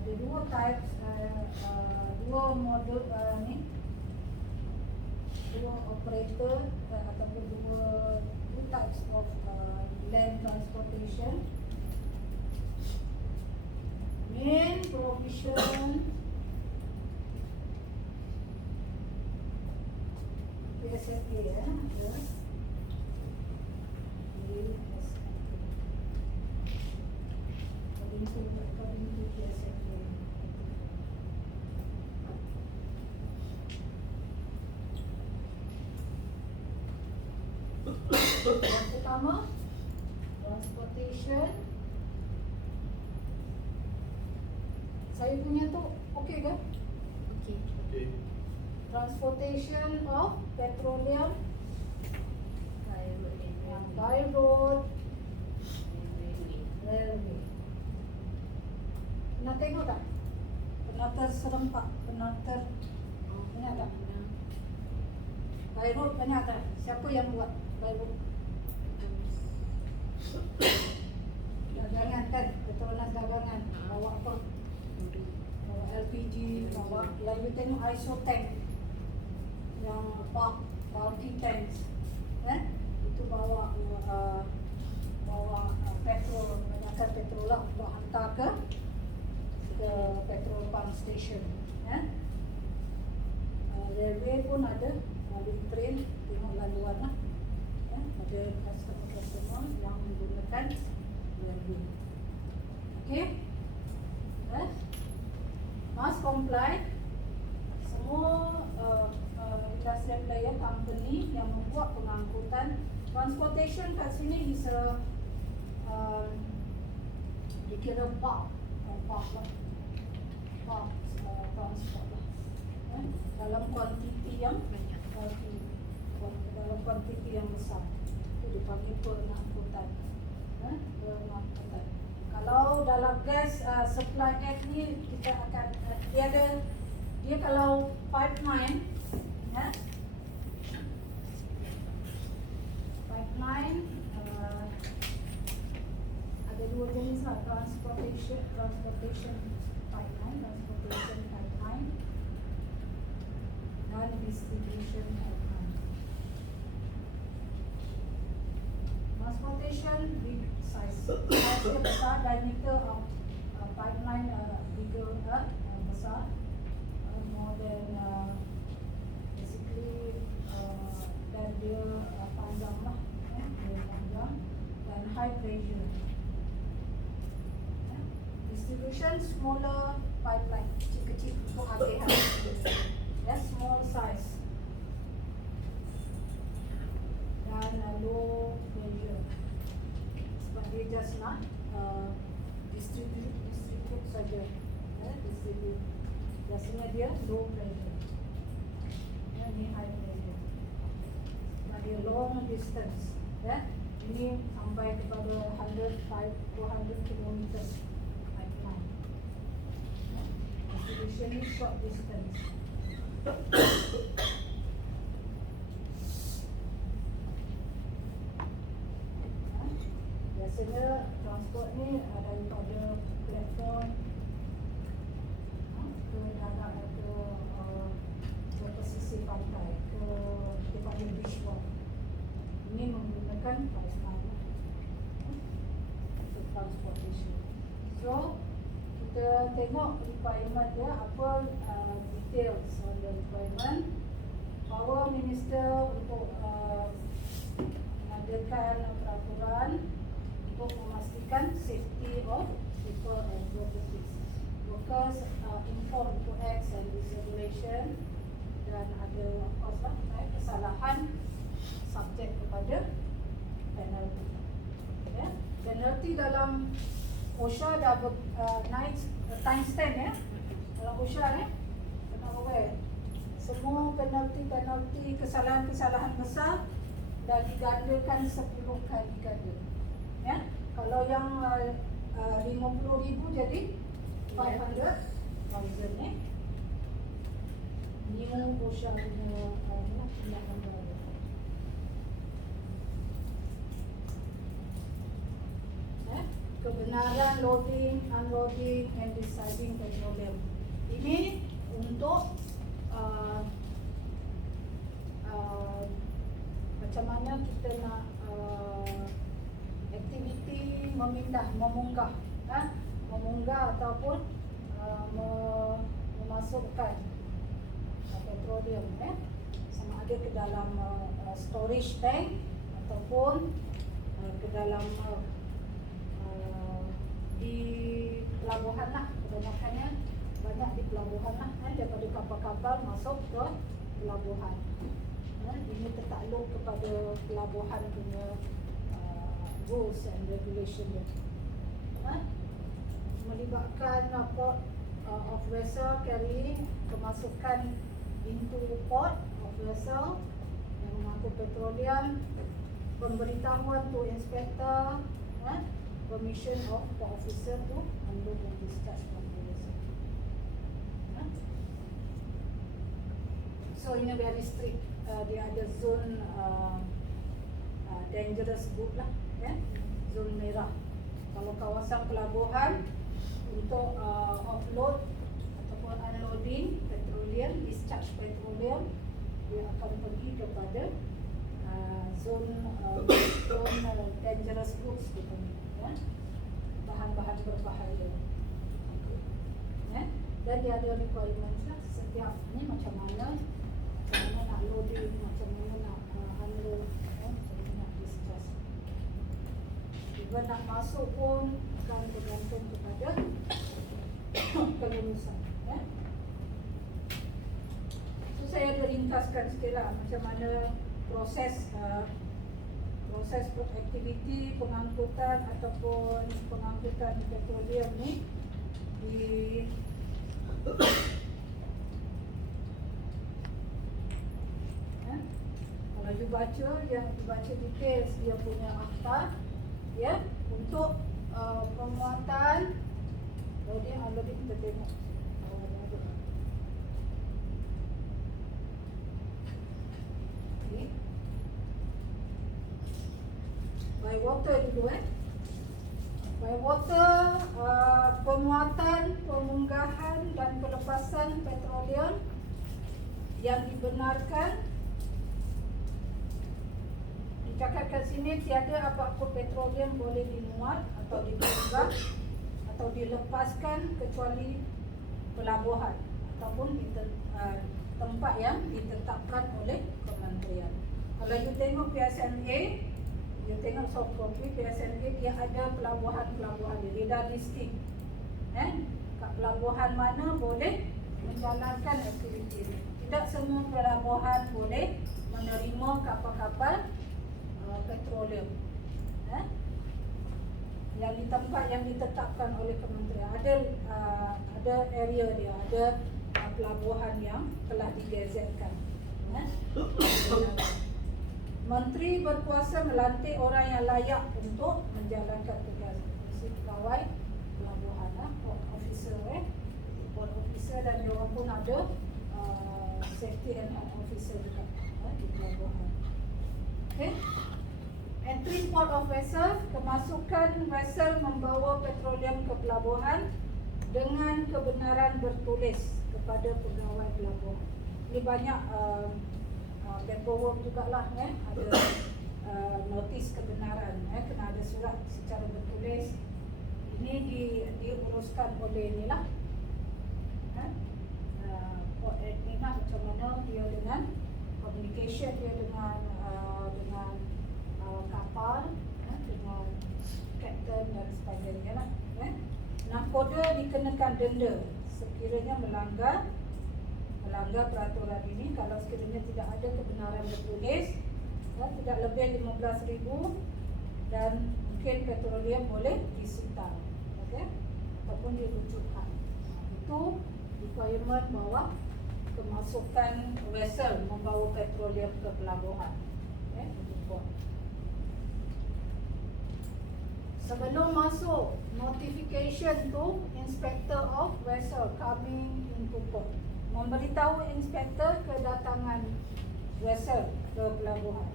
Ada dua types, dua modul dua operator ataupun two types of land transportation. Main provision PSNA according to PSNA. Yang pertama, transportation. Saya punya tu okey ke? Okey. Transportation of petroleum by road, railway. Pernah tengok tak? Penata serempak, penata By road banyak tak? Siapa yang buat by road? Dagangan kan, petronas dagangan. Bawa apa? Bawa LPG, bawa. Lalu tengok ISO tank yang bulky tanks, itu bawa petrol, banyakkan petrol lah untuk hantar ke petrol pump station. Railway pun ada, melalui train, tengok laluan lah. Ada customer yang menggunakan railway. Okay, must comply. Semua industrial player company yang membuat pengangkutan transportation kat sini is a dikira bulk lah, bulk transport lah, dalam kuantiti yang banyak, dalam kuantiti yang besar, itu dipanggil pengangkutan. Pengangkutan. Kalau dalam gas supply act ni kita akan dia kalau pipeline, pipeline ada dua jenis lah, transportation pipeline dan distribution pipeline. Transportation big size, size besar, diameter of pipeline bigger, besar, more than basically dan dia panjang lah, dia panjang dan high pressure. Distribution smaller pipeline, kecil-kecil untuk agihan, small size dan low pressure sebab dia just nak distribute saja, distribute. Biasanya dia low pressure, ini high pressure. Nah, dia long distance, ini sampai kepada 200 km pipeline. Distribution ni short distance. Biasanya transport ni daripada platform ke darat atau ke pesisir pantai, ke kita panggil beachfront. Ini menggunakan pipeline untuk transportation. So kita tengok requirement dia apa, details on the requirement. Power Minister untuk mengadakan peraturan untuk memastikan safety of people and properties. Workers informed to acts and regulation, dan ada of course lah, kesalahan subject kepada penalty. Penalty dalam OSHA dah naik times 10 dalam OSHA kena aware. Semua penalty kesalahan-kesalahan besar dah digandakan 10 kali ganda. Kalau yang 50,000 jadi 500,000 New OSHA punya tindakan baru. Kebenaran loading, unloading and deciding petroleum. Ini untuk macam mana kita nak aktiviti memunggah ataupun memasukkan petroleum, sama ada ke dalam storage tank ataupun ke dalam di pelabuhan lah, kebanyakannya banyak di pelabuhan lah, daripada kapal-kapal masuk ke pelabuhan. Ini tertakluk kepada pelabuhan punya rules and regulation dia. Melibatkan port of vessel carrying, kemasukan into port of vessel yang mengangkut petroleum, pemberitahuan to inspector, permission of port officer to unload and discharge from the vessel. So So ini very strict. Dia ada zone dangerous good lah, ya, zone merah. Kalau kawasan pelabuhan untuk offload ataupun unloading petroleum, discharge petroleum, dia akan pergi kepada zone dangerous goods gitu, ya, bahan-bahan berbahaya. Ya. Dan dia ada requirements lah, setiap ni macam mana nak loading, macam mana nak unload, ya, macam mana nak discharge. Juga nak masuk pun akan bergantung kepada kelulusan, ya. So saya ada ringkaskan sikit lah macam mana proses aktiviti pengangkutan ataupun pengangkutan petroleum ni di kalau you baca, yang dibaca details dia punya akta, ya, untuk penguatan. Jadi already kita tengok okay. By water dulu, by water, penguatan, pemunggahan dan pelepasan petroleum yang dibenarkan. Dicakapkan sini tiada apa-apa petroleum boleh dimuat atau dimunggah atau dilepaskan kecuali pelabuhan ataupun di tempat yang ditetapkan oleh kementerian. Kalau you tengok PSNA, you tengok soft copy PSNA, dia ada pelabuhan-pelabuhan dia dah listing. Kat pelabuhan mana boleh menjalankan aktiviti ini. Tidak semua pelabuhan boleh menerima kapal-kapal petroleum, yang di tempat yang ditetapkan oleh kementerian. Ada area dia, ada pelabuhan yang telah digazetkan. Menteri berkuasa melantik orang yang layak untuk menjalankan tugas. Pegawai pelabuhan, port officer, port officer, dan dia orang pun ada safety and health officer juga di pelabuhan. Okay. Entry port of vessel, kemasukan vessel membawa petroleum ke pelabuhan dengan kebenaran bertulis kepada pegawai pelabuhan. Ini banyak paperwork jugalah, ada notis kebenaran, kena ada surat secara bertulis. Ini diuruskan oleh inilah port admin lah, macam mana dia dengan communication dia dengan kapal, dengan kapten dan sebagainya lah. Nahkoda dikenakan denda sekiranya melanggar peraturan ini. Kalau sekiranya tidak ada kebenaran bertulis, tidak lebih 15,000, dan mungkin petroleum boleh disita, ataupun dirucukkan. Itu requirement bahawa kemasukan vessel membawa petroleum ke pelabuhan. Sebelum masuk, notification to inspector of vessel coming into port. Memberitahu inspektor kedatangan vessel ke pelabuhan.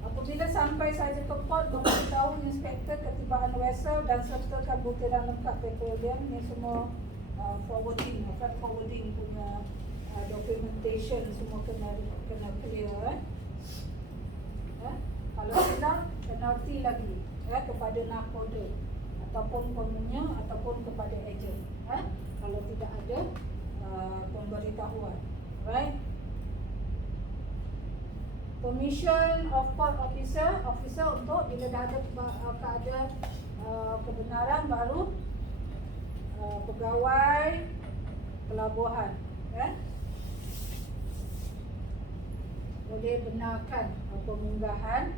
Apabila sampai saja ke port, memberitahu inspektor ketibaan vessel dan sertakan butiran lengkap petroleum. Ini semua forwarding punya documentation semua kena clear. Kalau tidak, penalti lagi kepada nahkoda ataupun pemunya ataupun kepada ejen, kalau tidak ada pemberitahuan. Right? Permission of port officer untuk bila dah ada kebenaran baru pegawai pelabuhan boleh benarkan pemunggahan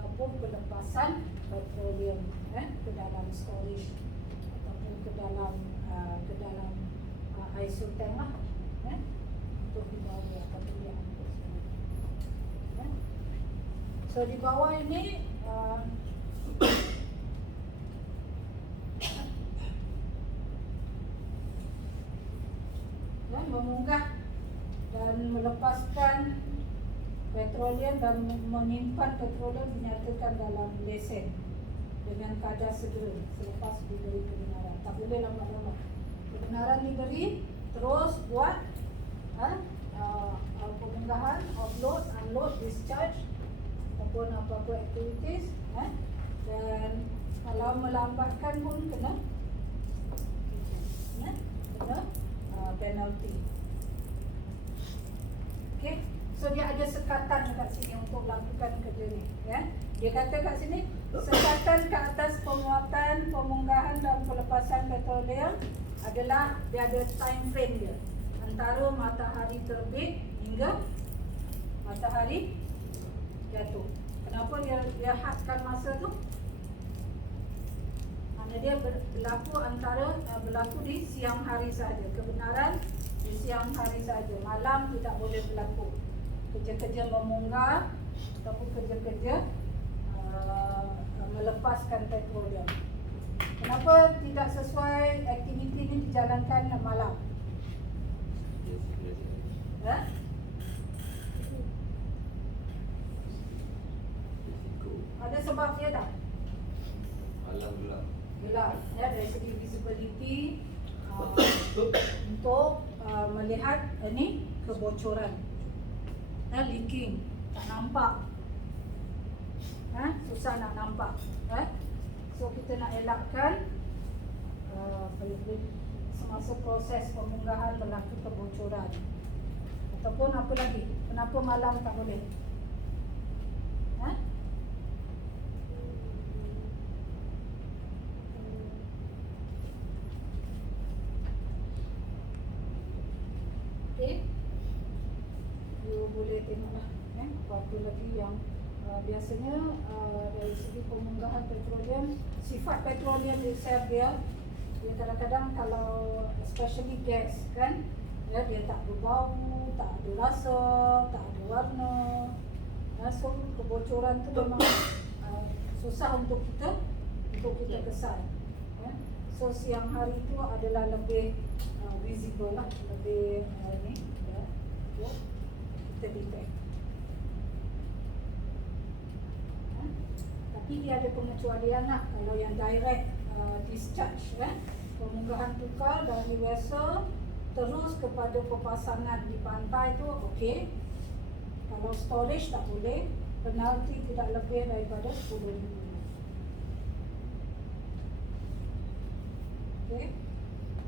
ataupun pelepasan petroleum ke dalam storage ataupun ke dalam ISO tank lah, untuk dibawa ataupun diangkut. So di bawah ini memunggah dan melepaskan petroleum dan menyimpan petroleum dinyatakan dalam lesen dengan kadar segera selepas diberi kebenaran. Tak boleh lama-lama. Kebenaran diberi, terus buat pemunggahan, offload, unload, discharge ataupun apa-apa activities, dan kalau melambatkan pun kena penalty. Okay, so dia ada sekatan kat sini untuk lakukan kerja ni, ya. Dia kata kat sini sekatan ke atas penguatan, pemunggahan dan pelepasan petroleum adalah dia ada time frame dia antara matahari terbit hingga matahari jatuh. Kenapa dia hadkan masa tu? Kerana dia berlaku di siang hari sahaja. Kebenaran di siang hari sahaja. Malam tidak boleh berlaku. Kerja-kerja memunggah ataupun kerja-kerja melepaskan petroleum. Kenapa tidak sesuai aktiviti ini dijalankan malam? Ada sebab dia tak? Malam gelap. Gelap, ya, dari segi visibility untuk melihat ini kebocoran, leaking, tak nampak, susah nak nampak, so kita nak elakkan semasa proses pemunggahan berlaku kebocoran. Ataupun apa lagi? Kenapa malam tak boleh? Okay, you boleh tengoklah apa lagi yang biasanya dari segi pemunggahan petroleum, sifat petroleum itself dia kadang-kadang kalau especially gas kan, dia tak berbau, tak ada rasa, tak ada warna, so kebocoran tu memang susah untuk kita kesan. So siang hari tu adalah lebih visible lah, lebih kita detect. Tapi dia ada pengecualian lah. Kalau yang direct discharge, pemunggahan tukar dari vessel terus kepada pemasangan di pantai tu okey. Kalau storage tak boleh, penalti tidak lebih daripada 10,000. Okey.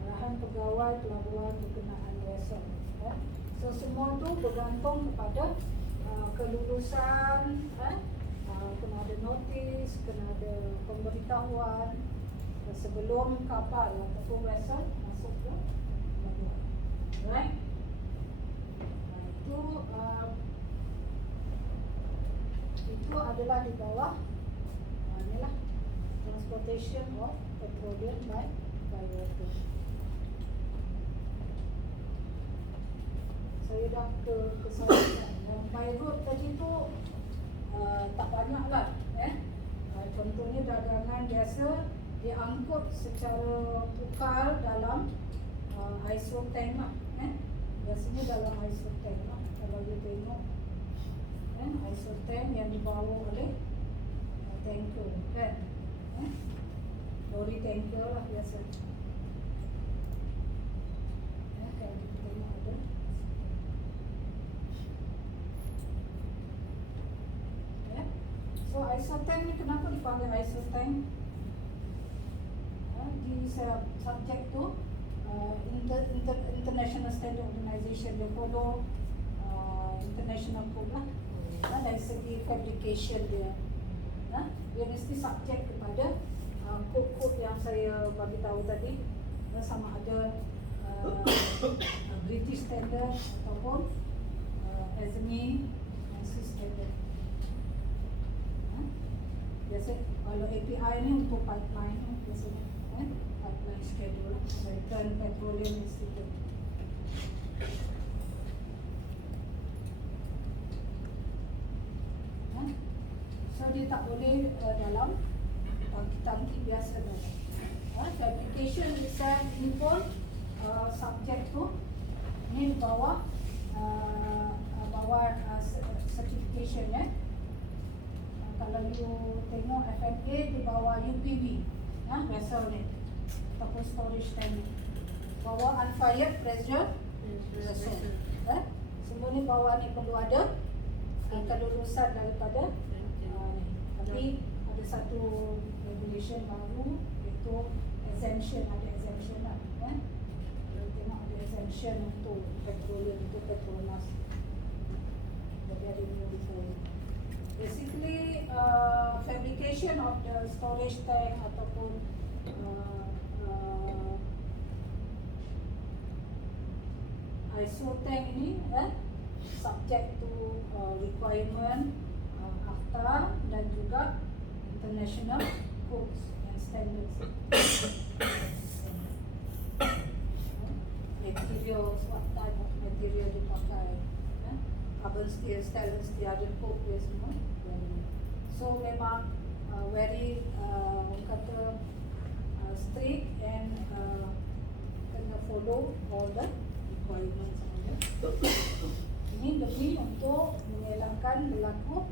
Arahan pegawai pelabuhan berkenaan vessel. So semua tu bergantung kepada kelulusan, kena ada notis, kena ada pemberitahuan sebelum kapal ataupun vessel masuk ke pelabuhan. Right? Itu adalah di bawah inilah transportation of petroleum by water. Saya dah ke sana. Yang by road tadi tu tak banyak lah. Contohnya dagangan biasa diangkut secara tukar dalam ISO tank lah. Biasanya dalam ISO tank lah. Kalau you tengok ISO tank yang dibawa oleh tanker kan, lori tanker lah biasa. Kalau kita tengok ada. So ISO tank ni kenapa dipanggil ISO tank? Di subjek tu International Standard Organization, dia follow international code lah. Dari segi fabrication dia, dia mesti subjek kepada kod-kod yang saya bagi tahu tadi, sama ada British Standard ataupun ASME Standard. Biasa kalau API ni untuk pipeline biasanya, pipeline schedule American Petroleum Institute. So dia tak boleh dalam tangki biasa dah. Fabrication itself ni pun subjek tu ni di bawah bawa certification ya. Kalau you tengok FMA di bawah UPV vessel ni ataupun storage tank ni. Bawa unfired pressure vessel. Semua ni bawah ni perlu ada kelulusan daripada ni. Tapi ada satu regulation baru iaitu exemption, ada exemption lah Kalau tengok ada exemption untuk petroleum, untuk Petronas. Jadi ada new design. Basically fabrication of the storage tank ataupun ISO tank ini subject to requirement AFTA dan juga international codes and standards. Materials, what type of material dipakai, carbon steel, stainless steel, ada code dia semua. So memang very kata strict and kena follow all the requirements. Ini demi untuk mengelakkan berlaku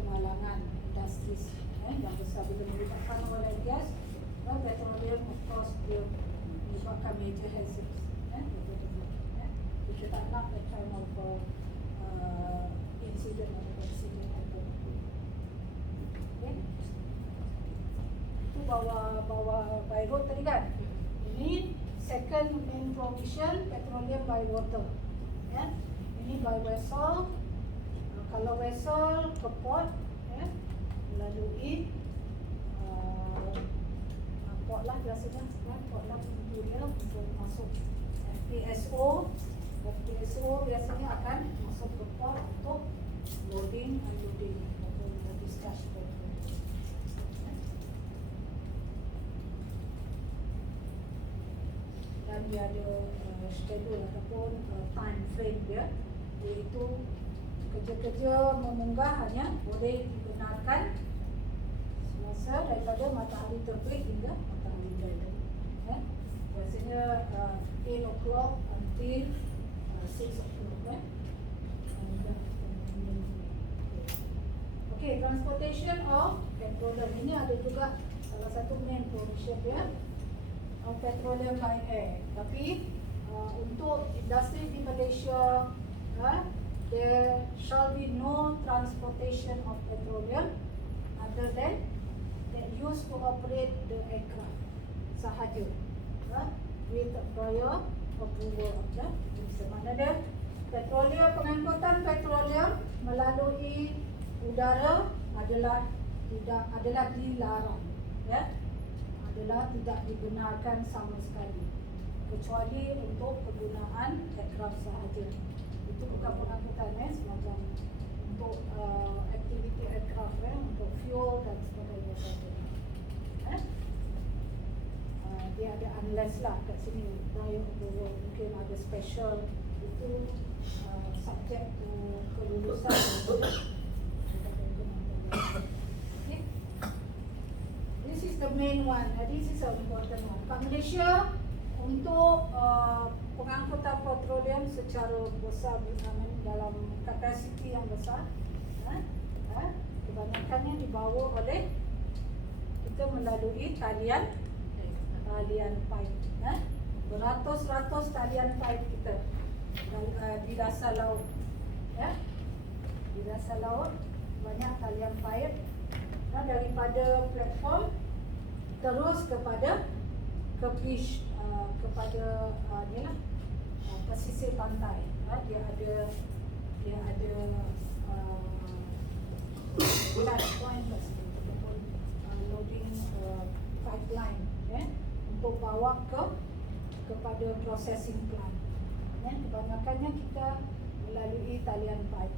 kemalangan industri yang besar bila melibatkan oil and gas. Petroleum of course dia menyebabkan major hazards. Kita tak nak that kind of incident atau accident happen. Okay. Itu bawa by road tadi kan. Ini second main provision, petroleum by water. Ini by vessel. Kalau vessel ke port, melalui port lah biasanya, port lah pintu dia untuk masuk FPSO. FPSO biasanya akan masuk ke port untuk loading, unloading ataupun discharge petrol. Dan dia ada schedule ataupun time frame dia, iaitu kerja-kerja memunggah hanya boleh dibenarkan semasa daripada matahari terbit hingga matahari terbenam. Biasanya 8 o'clock until 6 o'clock. Okay, transportation of petroleum. Ini ada juga salah satu main provision dia, petroleum by air. Tapi untuk industri di Malaysia, there shall be no transportation of petroleum other than that used to operate the aircraft sahaja, with prior approval of the minister. Maknanya petroleum, pengangkutan petroleum melalui udara adalah dilarang, adalah tidak dibenarkan sama sekali, kecuali untuk penggunaan aircraft sahaja. Itu bukan pengangkutan semacam untuk aktiviti aircraft, untuk fuel dan sebagainya sahaja. Dia ada unless lah kat sini, mungkin ada special, itu subject to kelulusan. Okay. This is the main one. This is an important one. Kat Malaysia, untuk pengangkutan petroleum secara besar dalam kapasiti yang besar, kebanyakannya dibawa oleh kita melalui talian pipe. Beratus-ratus talian pipe kita di dasar laut. Di dasar laut banyak talian pipe daripada platform terus kepada ke beach, kepada pesisir pantai. Dia ada light point ataupun loading pipeline untuk bawa kepada processing plant. Kebanyakannya kita melalui talian pipe,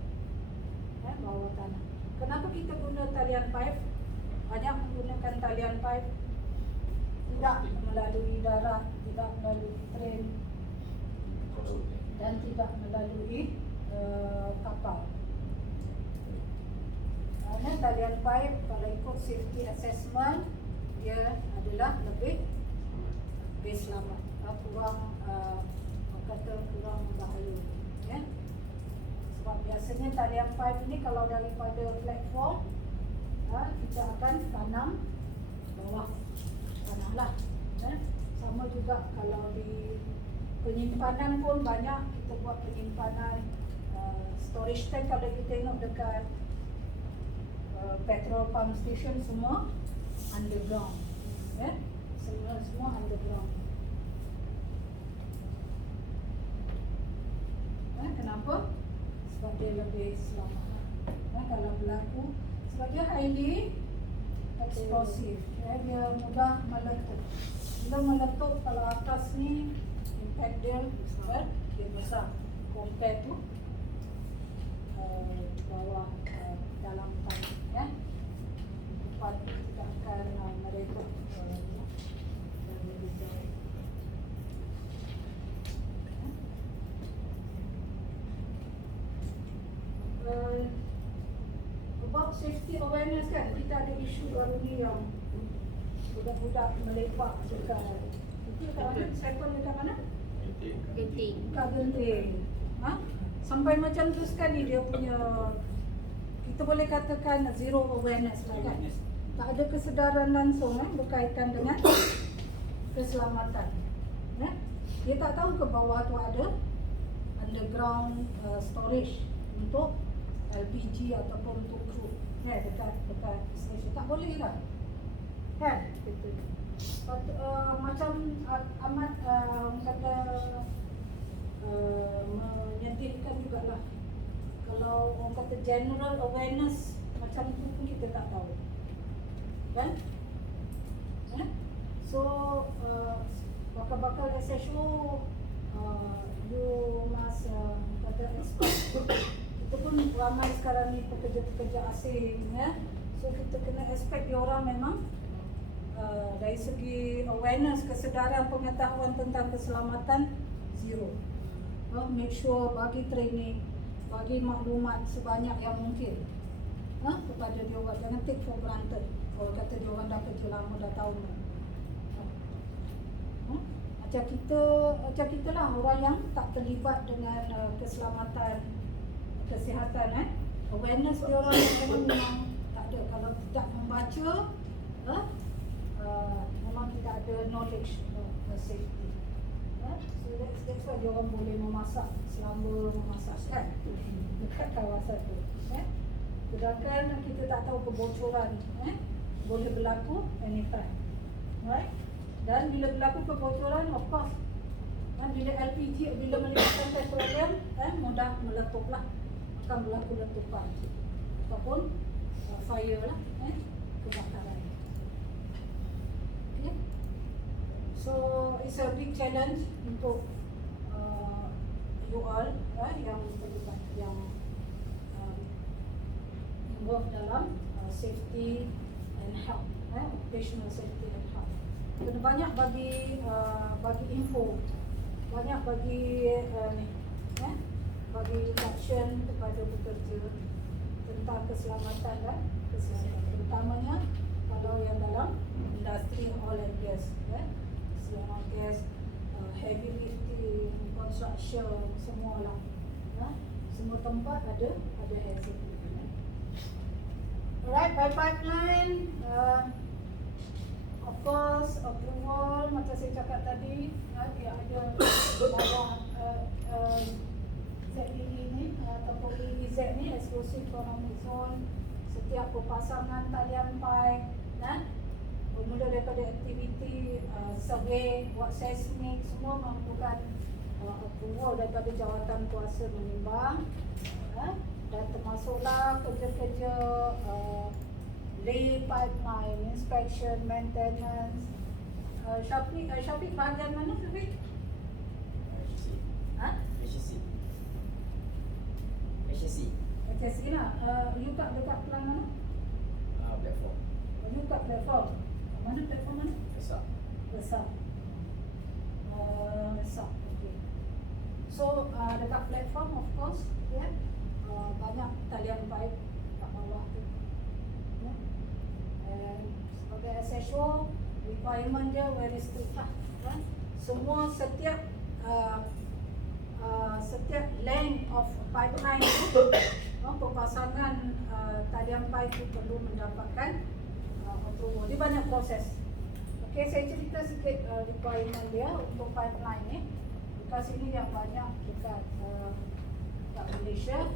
bawah tanah. Kenapa kita guna talian pipe? Banyak menggunakan talian pipe tidak melalui darat, tidak melalui train dan tidak melalui kapal. Kerana talian pipe kalau ikut safety assessment, dia adalah lebih selamat, kurang kurang bahaya. talian pipe ini kalau daripada platform, kita akan tanam bawah tanah lah. Sama juga kalau di penyimpanan pun banyak kita buat penyimpanan storage tank. Kalau kita tengok dekat petrol pump station semua underground, semua underground. Kenapa? Sebab dia lebih selamat. Kalau berlaku, sebab dia highly explosive, dia mudah meletup. Bila meletup, kalau atas ni impact dia besar compare tu bawah dalam tanah. Tempat kita akan meredup lebih jauh. About safety awareness kan, kita ada isu baru ni yang budak-budak melepak dekat itu dekat mana? Cycle dekat mana? Genting. Dekat Genting. Sampai macam tu sekali dia punya, kita boleh katakan zero awareness lah kan. Tak ada kesedaran langsung berkaitan dengan keselamatan. Dia tak tahu ke bawah tu ada underground storage untuk LPG ataupun untuk crude dekat stesen. Tak boleh lah kan gitu. Macam amat kata menyedihkan jugalah kalau orang kata general awareness macam tu pun kita tak tahu kan. So bakal-bakal SHO you must kata expert. Kita pun ramai sekarang ni pekerja-pekerja asing so kita kena expect diorang memang dari segi awareness, kesedaran, pengetahuan tentang keselamatan zero. Make sure bagi training, bagi maklumat sebanyak yang mungkin kepada diorang. Jangan take for granted kalau kata diorang dah kerja lama, dah tahu. Macam kita lah orang yang tak terlibat dengan keselamatan, kesihatan. Awareness diorang memang tak ada. Kalau tidak membaca, memang tidak ada knowledge safety. So that's why dia orang boleh memasak selama memasakkan dekat kawasan tu. Sedangkan kita tak tahu kebocoran boleh berlaku anytime. Right? Dan bila berlaku kebocoran, of course bila LPG, bila melibatkan petroleum mudah meletuplah, akan berlaku letupan ataupun fire lah, kebakaran. Okay. So it's a big challenge untuk you all yang terlibat, yang involved dalam safety and health, occupational safety and health. Kena banyak bagi info, banyak bagi bagi induction kepada pekerja tentang keselamatan dan kesihatan, terutamanya kalau yang dalam industri oil and gas, oil and gas, heavy lifting, construction, semualah, semua tempat ada hazard. Alright, by pipeline, of course approval macam saya cakap tadi, dia ada bawah ZEE ni ataupun EEZ ni, Exclusive Economic Zone. Setiap perpasangan talian pipe bermula daripada aktiviti survey, buat seismik, semua memerlukan approval daripada jawatan kuasa menimbang, dan termasuklah kerja-kerja lay pipeline, inspection, maintenance. Syafiq bahagian mana Syafiq? HSC lah. You kat dekat plan mana? Platform. You kat platform. Mana platform mana? Besar. Besar. Okay. So dekat platform of course, banyak talian pipe kat bawah tu. And sebagai SHO, requirement dia very strict lah. Semua setiap length of pipeline tu untuk pasangan talian pipe itu perlu mendapatkan approval. Dia banyak proses. Okey, saya cerita sikit requirement dia untuk pipeline ni. Bekas ini yang banyak dekat Malaysia.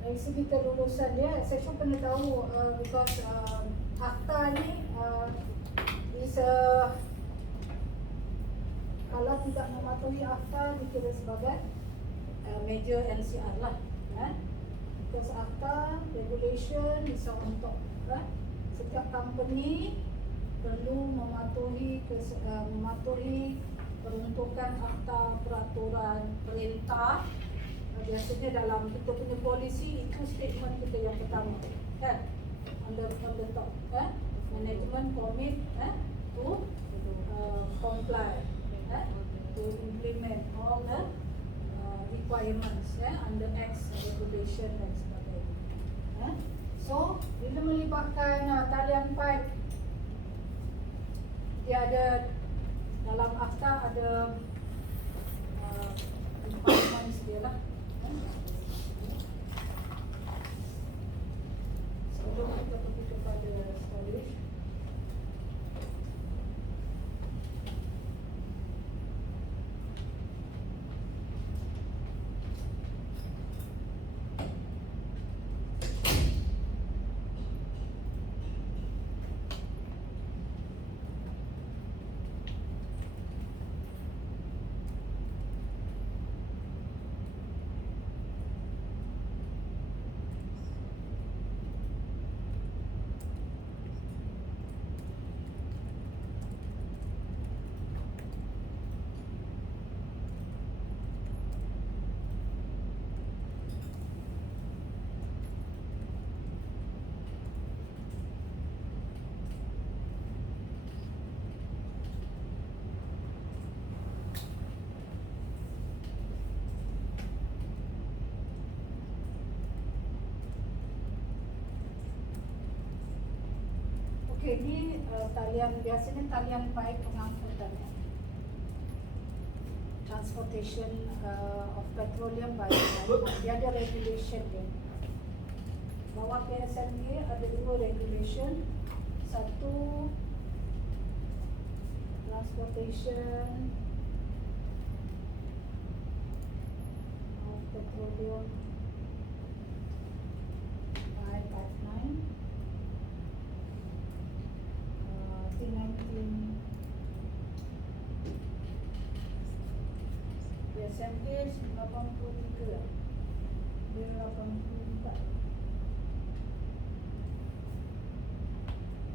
Dari segi kelulusan dia, saya cuma kena tahu because akta ni is kalau tidak mematuhi akta dikira sebagai major NCR lah. Because akta regulation bisa untuk setiap company perlu mematuhi peruntukan akta peraturan perintah. Biasanya dalam kita punya polisi itu statement kita yang pertama kan, on the top management commit to comply to implement all the requirements under X regulation dan sebagainya. So bila melibatkan talian pipe, dia ada dalam akta ada requirements dia lah. Sebelum kita pergi kepada storage, okey, ni talian, biasanya talian pipe pengangkutan transportation of petroleum by pipe. Dia ada regulation dia. Bawah PSMA ada 2 regulation. Satu transportation of petroleum by pipeline. 19 PSMA 83 dia 84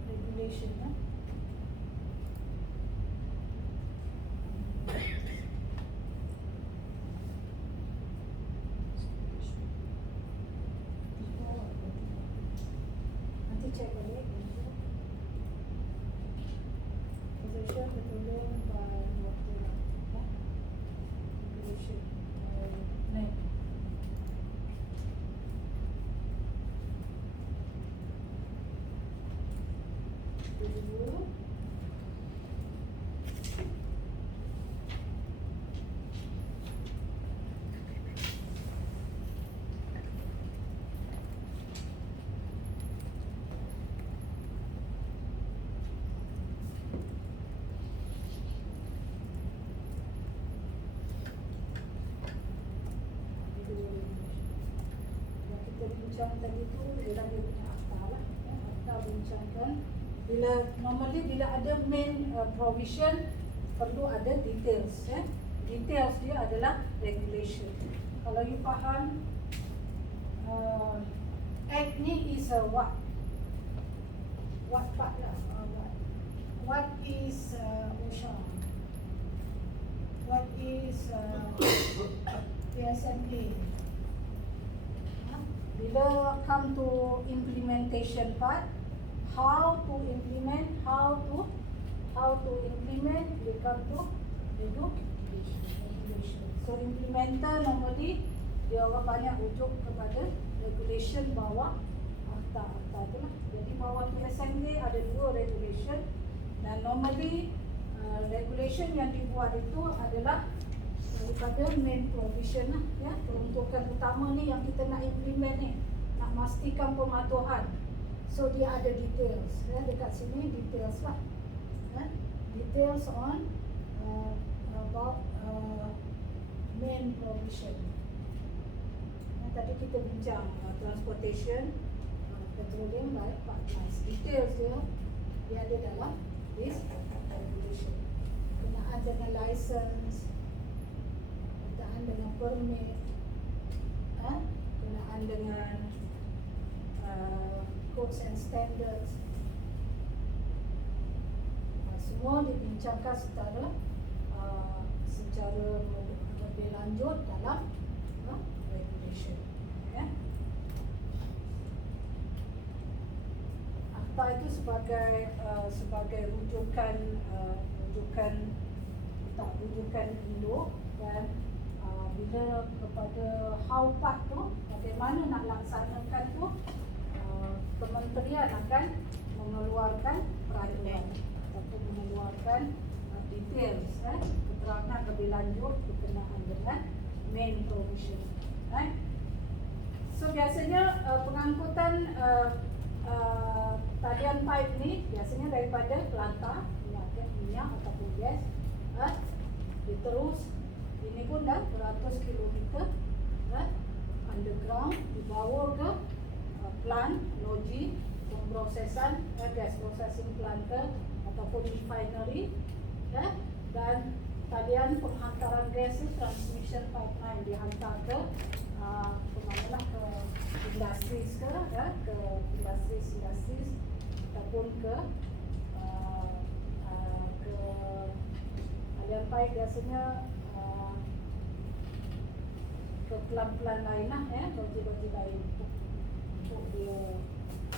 regulation nanti cek balik. Position petroleum by water regulation net. Dulu bincang tadi tu ialah dia punya akta lah. Akta bincangkan bila normally bila ada main provision perlu ada details. Details dia adalah regulation. Kalau you faham act ni is a what part lah. What is OSHA? What is PSMA? Bila come to implementation part, how to implement, we come to regulation. So implementer normally dia orang banyak rujuk kepada regulation bawah akta-akta tu lah. Jadi bawah PSMA ada 2 regulation dan normally regulation yang dibuat itu adalah daripada main provision lah, ya. Peruntukan utama ni yang kita nak implement ni, nak pastikan pematuhan. So dia ada details, ya. Dekat sini details lah, ya. Details on about main provision. Tadi kita bincang transportation, petroleum, right, partners. Details dia ada dalam this regulation. Kenaan dengan license, kenaan dengan permit, kenaan dengan codes and standards. Semua dibincangkan secara lebih lanjut dalam regulation. Ya. Akta itu sebagai rujukan induk, dan bila kepada how part tu, bagaimana nak laksanakan tu, kementerian akan mengeluarkan peraturan ataupun mengeluarkan details, keterangan lebih lanjut berkenaan dengan main provision. So biasanya pengangkutan talian pipe ni biasanya daripada Kelantan, minyak ataupun gas, diterus ini pun dah beratus kilometer underground, dibawa ke plant logi pemprosesan gas processing plant ataupun refinery, dan talian penghantaran gas ni transmission pipeline dihantar ke kemana, ke industries ke industries ataupun ke talian pipe biasanya ke pelan-pelan lain lah, logi-logi lain untuk dia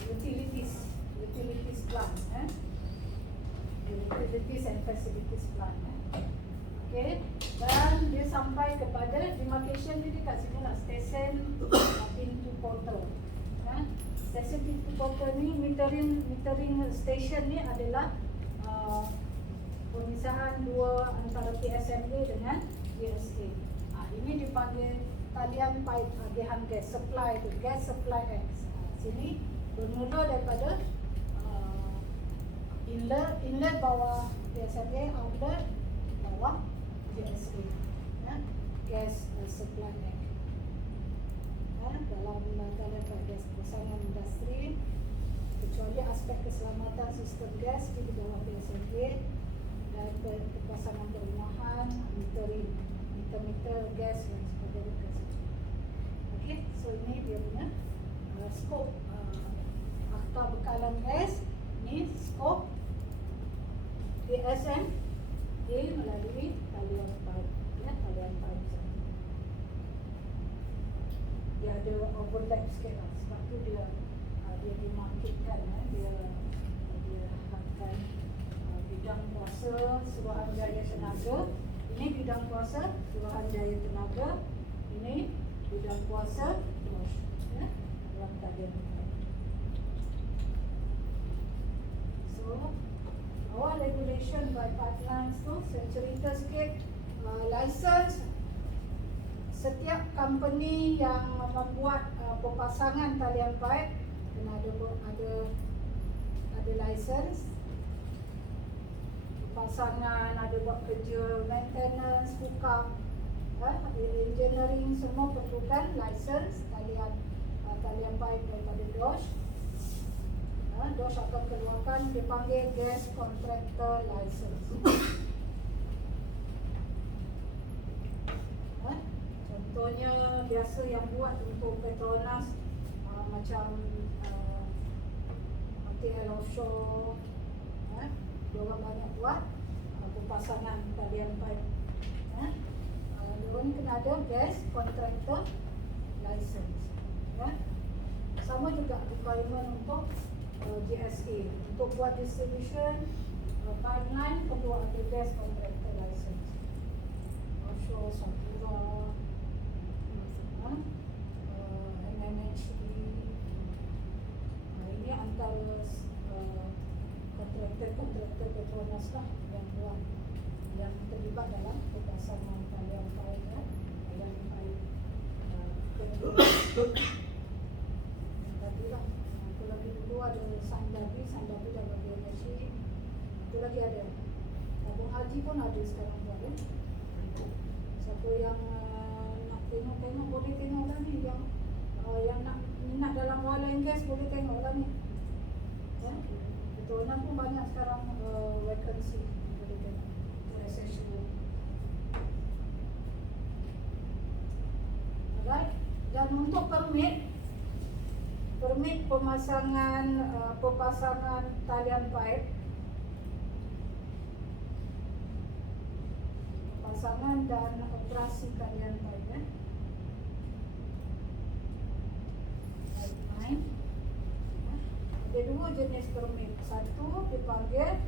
utilities plant, utilities and facilities plant. Okay, dan dia sampai kepada demarcation ni dekat sini lah, stesen pintu portal. Stesen pintu portal ni metering station ni adalah pemisahan dua antara PSMA dengan GSA. Ini dipanggil talian pipe agihan gas supply tu, gas supply X. Sini bermula daripada inlet bawah PSMA, outlet bawah GSA, gas supply neck. Dalam talian gas pasangan industri, kecuali aspek keselamatan sistem gas di bawah PSMA, dan pasangan perumahan, meter gas dan sebagainya. Okey, so ini dia punya skop akta bekalan gas. Ini skop PSM melalui talian pipe, talian pipe. Dia ada overlap sikit lah, sebab tu dia dimarketkan, dia akan bidang kuasa Suruhanjaya Tenaga. Ini bidang kuasa Suruhanjaya Tenaga, ini bidang kuasa DOSH, dalam talian pipe. So our regulation by pipelines tu, saya cerita sikit. License, setiap company yang membuat pemasangan talian pipe kena ada license. Pasangan ada buat kerja maintenance, hookup, engineering, semua perlukan license talian pipe daripada DOSH. DOSH akan keluarkan, dipanggil gas contractor license. Contohnya biasa yang buat untuk Petronas, macam HTL offshore, diorang banyak buat pemasangan talian pipe. Diorang kena ada gas contractor license. Sama juga requirement untuk GSA, untuk buat distribution pipeline perlu ada gas contractor license. Offshore, Sapura, MMHD. Ini antara kontraktor Petronas lah yang terlibat dalam pemasangan talian pipe lagi ada. Tabung haji pun ada sekarang buat ya. Siapa yang nak tengok boleh tengok lah ni, yang nak minat dalam oil and gas boleh tengok lah ni. Ya. Petronas pun banyak sekarang vacancy boleh tengok. Recession. Alright. Dan untuk permit pemasangan talian pipe, pemasangan dan operasi talian pipe ya. Pipeline. Ada dua jenis permit. Satu dipanggil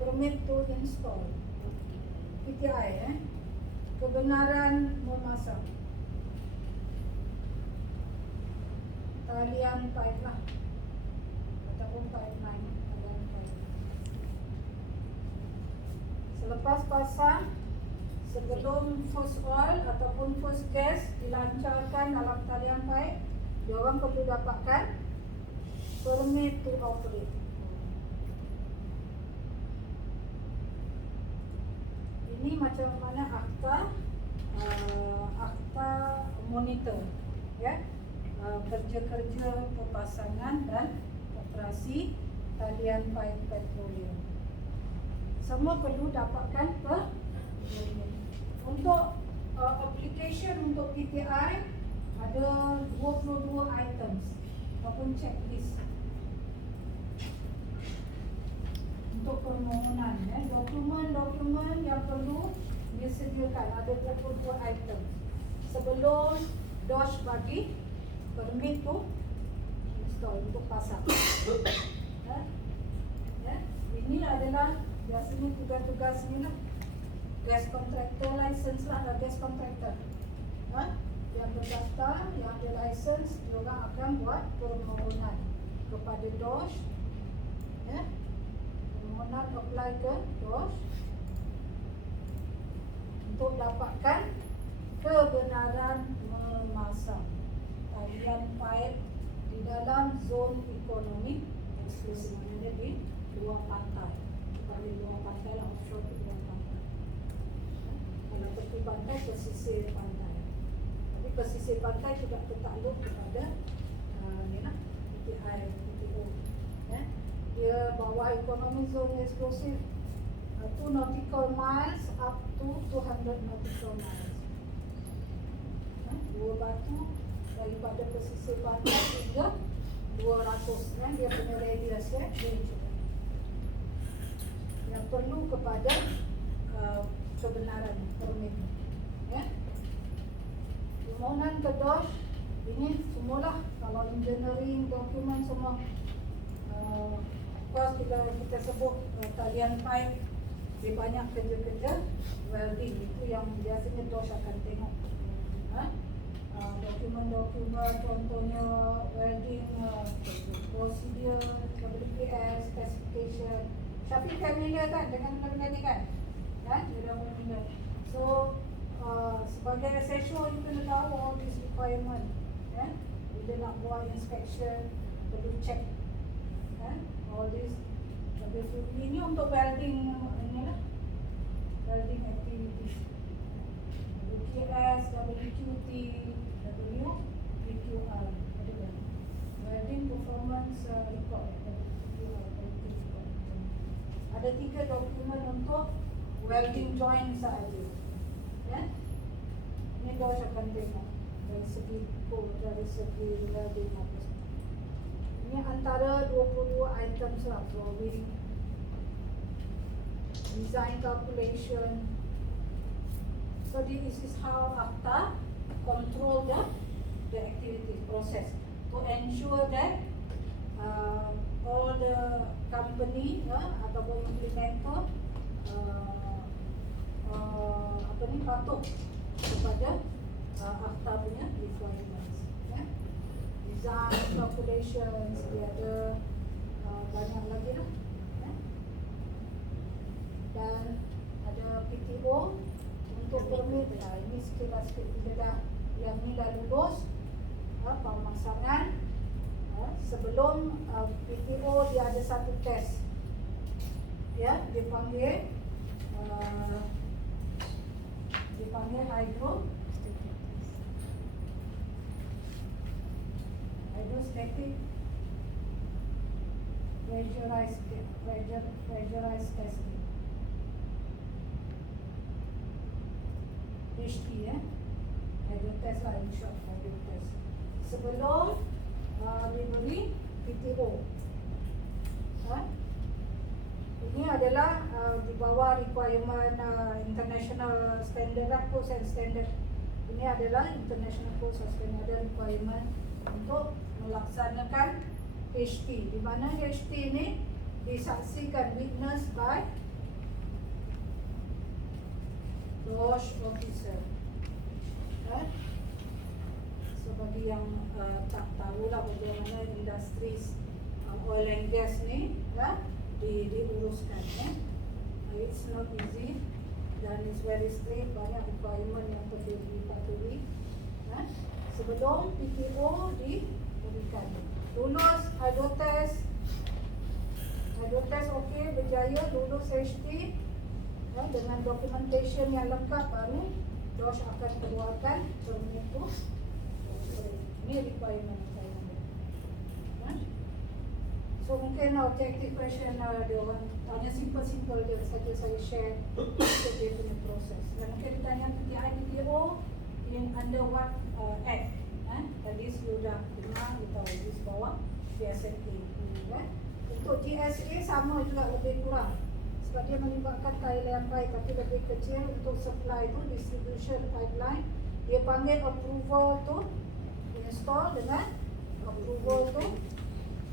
permit to install. PTI kebenaran memasang talian pipe lah ataupun pipeline talian pipe. Selepas pasang, sebelum first oil ataupun first gas dilancarkan dalam talian pipe, diorang perlu dapatkan permit to operate. Ini macam mana akta monitor ya, kerja-kerja pemasangan dan operasi talian pipe petroleum. Semua perlu dapatkan permit. Untuk application untuk PTI ada 22 items ataupun checklist untuk permohonan ya. Dokumen yang perlu disediakan ada 22 item sebelum DOSH bagi permit tu install untuk pasang. Ya. Ini adalah biasanya tugas-tugas ni lah. Gas contractor license lah, gas contractor yang berdaftar, yang ada license, diorang akan buat permohonan kepada DOSH ya. Permohonan apply ke DOSH untuk dapatkan kebenaran memasang talian pipe di dalam zon ekonomi eksklusif, maknanya di luar pantai. Bukan di luar pantai lah, offshore di luar pantai. Kalau tepi pantai, pesisir pantai. Tapi pesisir pantai juga tertakluk kepada PTI, PTO. Dia bawah ekonomi zon eksklusif 2 nautical miles up to 200 nautical miles. Dua batu daripada pesisir pantai hingga 200 dia punya radius ya. Yang perlu kepada kebenaran permit ya. Permohonan ke DOSH ini semualah, kalau engineering dokumen semua kita sebut talian pipe, dia banyak kerja-kerja welding, itu yang biasanya DOSH akan tengok. Dokumen-dokumen contohnya welding procedure, WPS, specification. Syafiq familiar kan dengan benda-benda ni kan? Dia dah familiar. So sebagai SHO you kena tahu all these requirement. Bila nak buat inspection perlu check all this. Ini untuk welding inilah, welding activities. WQS, WQT, WPQR, welding performance record. Ada 3 dokumen untuk welding joint sahaja. Ini DOSH akan tengok dari segi code, dari segi welding. Ini antara 22 item lah, drawing, design calculation. So this is how ACTA control the activity process to ensure that all the company ataupun implementer patuh kepada ACTA punya requirements. Design calculations, dia ada banyak lagi lah. Dan ada PTO untuk permit. Ini sekilas kita dah, yang ni dah lulus pemasangan sebelum PTO dia ada satu test. Ya, dipanggil hydrostatic pressurized testing. HT ya. Hydro test lah, in short hydro test. Sebelum diberi PTO. Ini adalah di bawah requirement international standard lah, codes and standard. Ini adalah international codes and standard requirement untuk melaksanakan HT, di mana HT ini disaksikan witness by DOSH officer. So bagi yang tak tahulah bagaimana industri oil and gas ni diuruskan ya. It's not easy dan it's very strict, banyak requirement yang perlu dipatuhi. Sebelum PTO diberikan, lulus hydrotest okey, berjaya, lulus HT dengan documentation yang lengkap, baru DOSH akan keluarkan permit tu. Ini requirement. So mungkin objective question dia orang tanya simple je, saja saya share untuk dia punya proses. Dan mungkin ditanya PTI PTO in under what act? Tadi sudah dengar, you tahu di bawah GSA. Untuk GSA sama juga lebih kurang, sebab dia melibatkan tile lampai tapi lebih kecil. Untuk supply tu distribution pipeline, dia panggil approval tu install dengan approval tu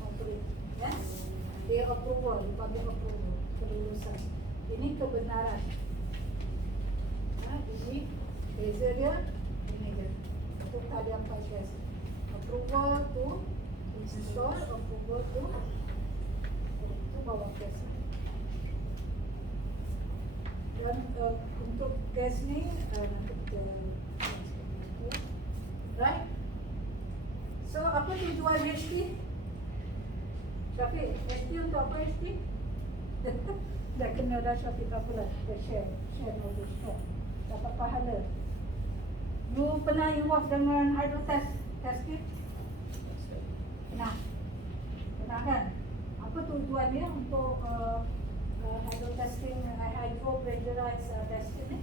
operate. Ya? Dia approval, dipanggil approval, kelulusan. Ini kebenaran. Ini beza dia, ini dia. Untuk talian pajas. Approval tu install, approval tu bawa gas. Dan untuk gas ni nanti kita right? So apa tujuan HT? Syafiq, HT untuk apa HT? Dah kena dah Syafiq, tak apalah. Kita share knowledge. Dapat pahala. You pernah involve dengan hydrotest testing? Pernah kan? Apa tujuan dia untuk hydrotesting, hydro pressurized testing ni?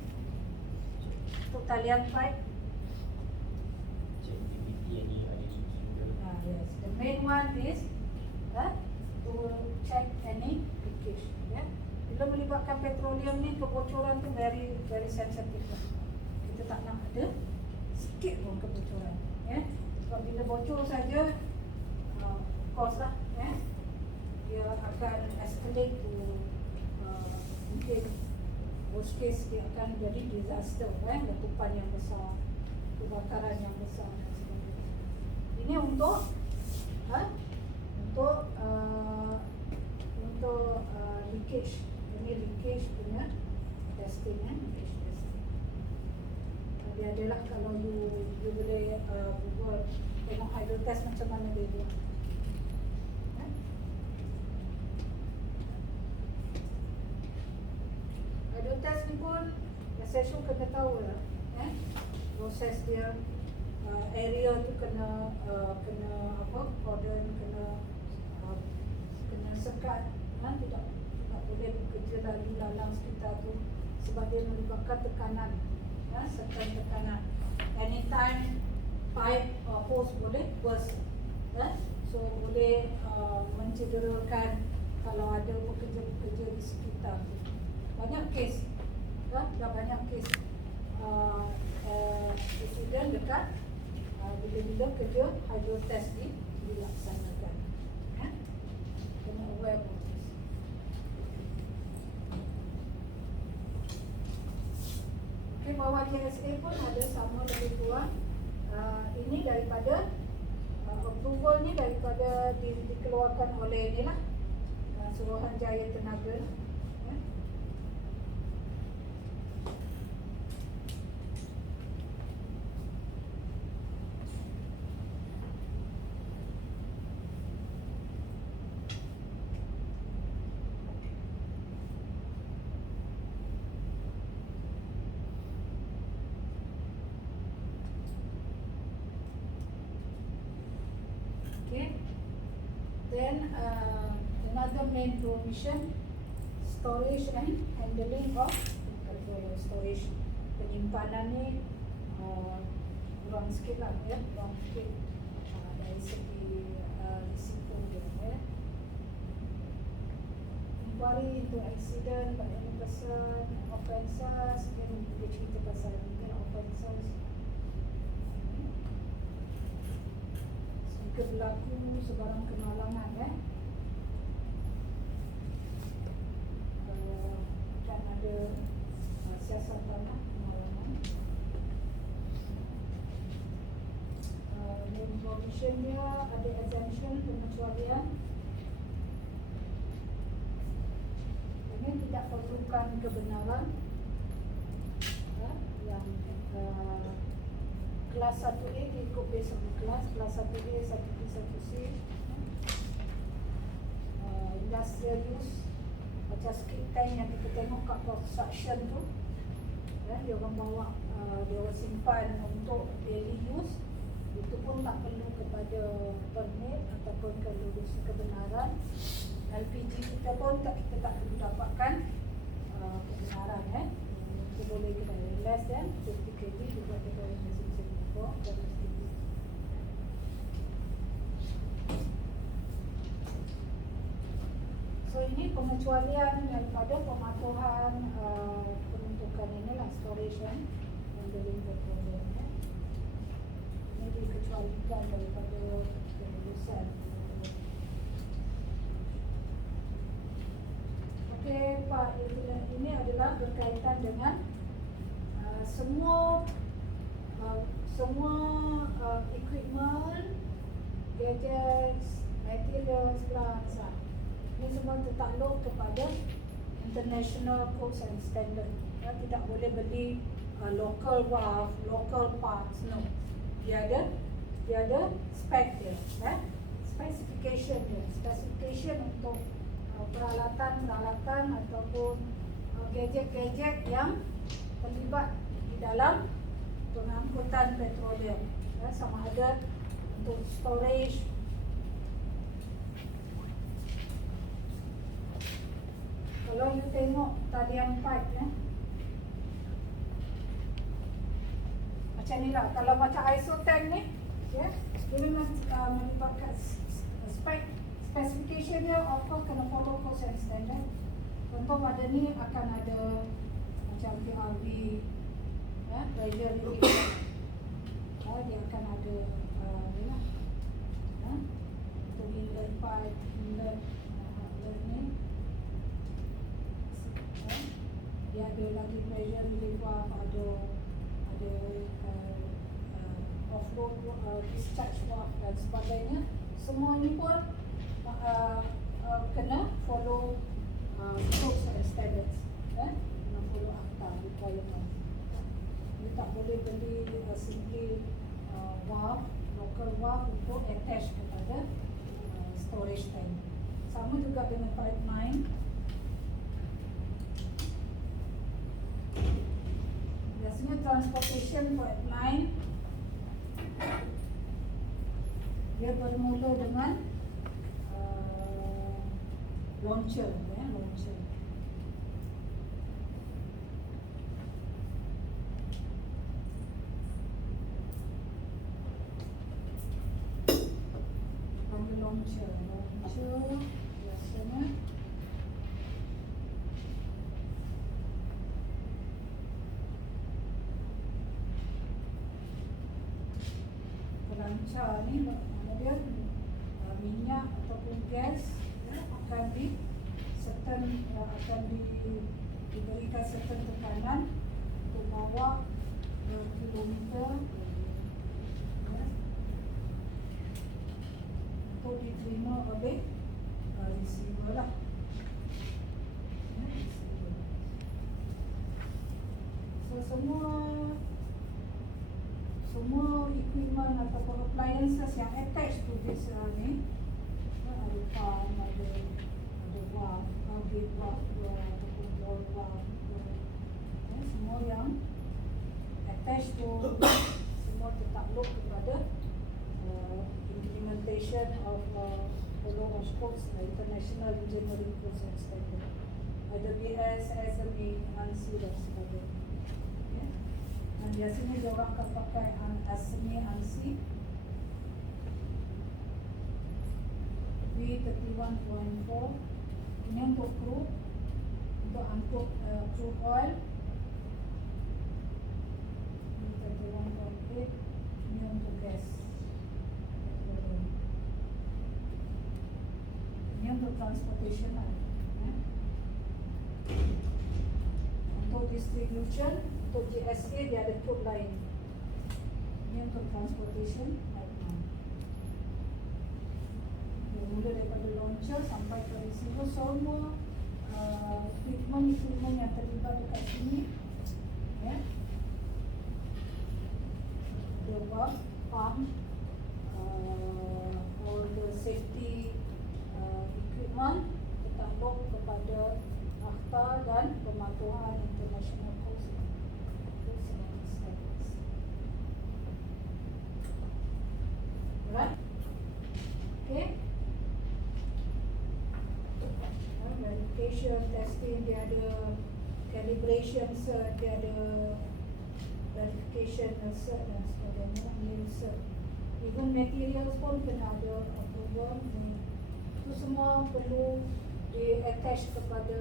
Untuk talian pipe? Yes. The main one is to check any leakage. Bila melibatkan petroleum ni, kebocoran tu very sensitive. Kita tak nak ada sikit pun kebocoran. Sebab bila bocor saja, cost lah. Dia akan escalate to mungkin worst case dia akan jadi disaster, letupan yang besar, kebakaran yang besar dan sebagainya. Ini untuk leakage. Ini leakage punya testing, leakage testing. Dia adalah kalau you boleh Google tengok hydrotest macam mana dia buat. Hydrotest ni pun essential kena tahu lah. Proses dia, area tu kena cordon, kena sekat, tidak boleh bekerja lalu lalang sekitar tu sebab dia melibatkan tekanan, sekat tekanan. Anytime pipe hose boleh burst, so boleh mencederakan kalau ada pekerja-pekerja di sekitar tu. Banyak kes, dah banyak kes insiden dekat bila kerja hydrotest dilaksanakan. Kena aware about this. Okay, bawah GSA pun ada sama lebih kurang. Ini daripada approval ni daripada dikeluarkan oleh inilah Suruhanjaya Tenaga. Then another main provision, storage and handling of storage. Penyimpanan ni kurang sikit lah ya, kurang sikit dari segi risiko dia ya. Inquiry into accident by any person, offences, dia cerita pasal mungkin offences. Jika berlaku sebarang kemalangan dan ada siasatan kemalangan. Main provision dia ada exemption, pengecualian. Ini tidak perlukan kebenaran yang kelas 1A diikut base of kelas 1A, 1B, 1C. Industrial use macam skip tank yang kita tengok kat construction tu, dia orang bawa, dia orang simpan untuk daily use. Itu pun tak perlu kepada permit ataupun kelulusan kebenaran. LPG kita pun kita tak perlu dapatkan kebenaran kita boleh kena less than 50 kg juga kita boleh mesin Singapore domestic. So ini pengecualian daripada pematuhan penuntukan inilah storage and handling petroleum ini dikecualikan daripada kelulusan. Okey Pak, ini adalah berkaitan dengan semua equipment, gadgets, materials, plants. Ini semua tertakluk kepada international codes and standard. Tidak boleh beli local valve, local parts, no. Dia ada spec dia, specification dia, specification untuk peralatan-peralatan ataupun gadget-gadget yang terlibat di dalam pengangkutan petroleum, sama ada untuk storage. Kalau you tengok talian pipe macam ni lah. Kalau macam ISO tank ni dia memang melibatkan specification dia, of course kena follow codes and standard. Contoh pada ni akan ada macam PRV, pressure relief, dia akan ada untuk inlet pipe, inlet ni dia ada lagi pressure relief valve, ada offload discharge valve dan sebagainya. Semua ini pun kena follow codes and standards, kena follow akta requirement. You tak boleh beli simply valve, local valve untuk attach kepada storage tank. Sama juga dengan pipeline. Biasanya transportation pipeline dia bermula dengan launcher, launcher. Panggil launcher biasanya pelancar ni mana dia minyak ataupun gas akan diberikan certain tekanan untuk bawa kilometer untuk diterima oleh receiver lah. So semua equipment ataupun appliances yang attached to this ni, ada pump, ada valve, gate valve ataupun wall valve, semua yang attached to semua tertakluk kepada implementation of follow of course international engineering course and standard. Ada BS, SMA, ANSI dan sebagainya. Okay. Dan biasanya dia orang akan pakai SMA, ANSI V31.4. Ini untuk kru, untuk angkut crude oil. V31.8. Ini untuk gas. Ini untuk transportation lah. Untuk distribution, untuk GSA dia ada code lain. Ini untuk transportation. Mula daripada launcher sampai ke receiver, semua equipment yang terlibat dekat sini, ya. The valve, pump, all the safety equipment tertakluk kepada akhta dan pematuhan international coast. Right? Okay. Verification, testing, dia ada calibration cert, dia ada verification cert dan sebagainya, new cert. Even materials pun kena ada approval. Itu semua perlu di-attach kepada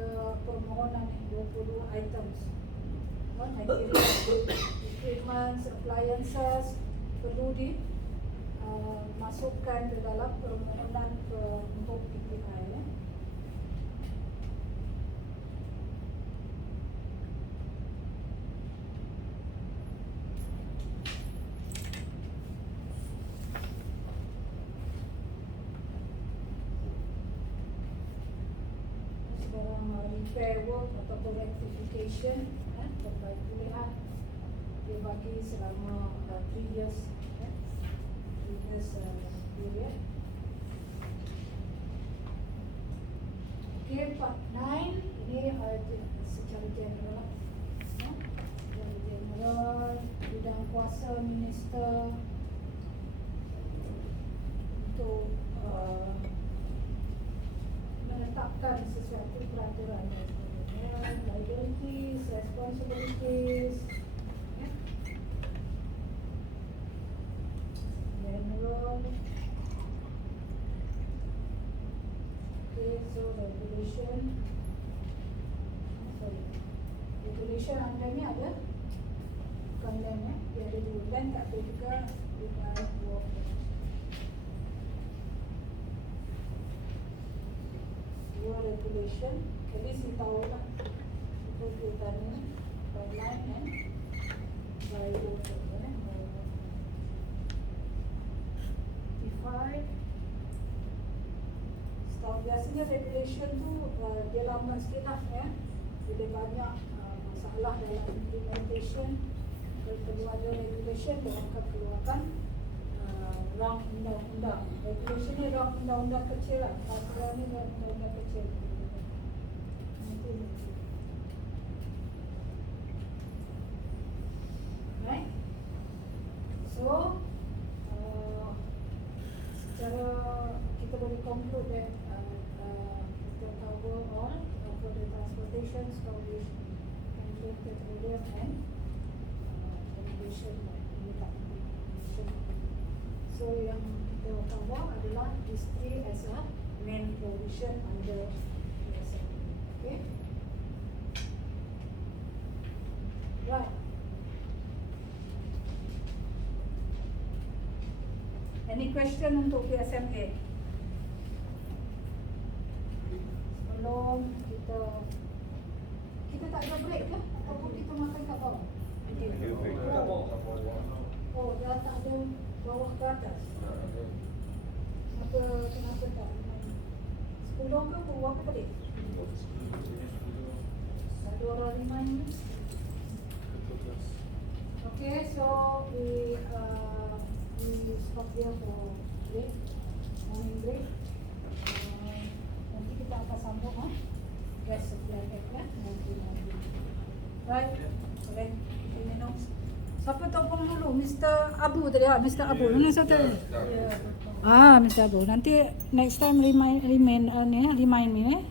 permohonan 20 items. Materials, equipment, appliances perlu masukkan ke dalam permohonan untuk PPI. Ya. Repair work atau rectification, perbaikan dia bagi selama 3 years, 3 years period. Okay, part 9 ini secara general, secara general bidang kuasa minister untuk menetapkan sesuatu peraturan, liabilities, responsibilities, general. Okay, so regulation, regulation anda ni ada bukan land, dia ada dua land, tak ada juga dengan dua. Regulation, at least you tahu lah itu keutama by line and by water. Define. Setahu biasanya regulation tu dia lambat sikit lah, ya. Dia banyak masalah dalam implementation. Kalau ada regulation, dia akan keluarkan rang undang-undang. Regulation ni rang undang-undang kecil lah. Peraturan ni rang undang-undang kecil. Right? So, secara kita boleh conclude that kita cover all for the transportation, storage, handling, petroleum and irrigation. So yang kita cover adalah these three as a main provision under PSM. Okay. Right. Any question untuk PSMA? Sebelum kita tak ada break ke? Ataupun kita makan kat bawah? Oh, dah tak ada bawah ke atas? Kenapa tak? 10 ke berapa tadi? Ada orang 5 ni? Okay, so we stop here for break, morning break. Nanti kita akan sambung gas supply, nanti. Right, boleh kita minum Siapa tahu penghulu? Mr. Abu tadi ah, Mr. Abu. Mana satu? Ya, betul. Mr. Abu. Nanti next time remind me.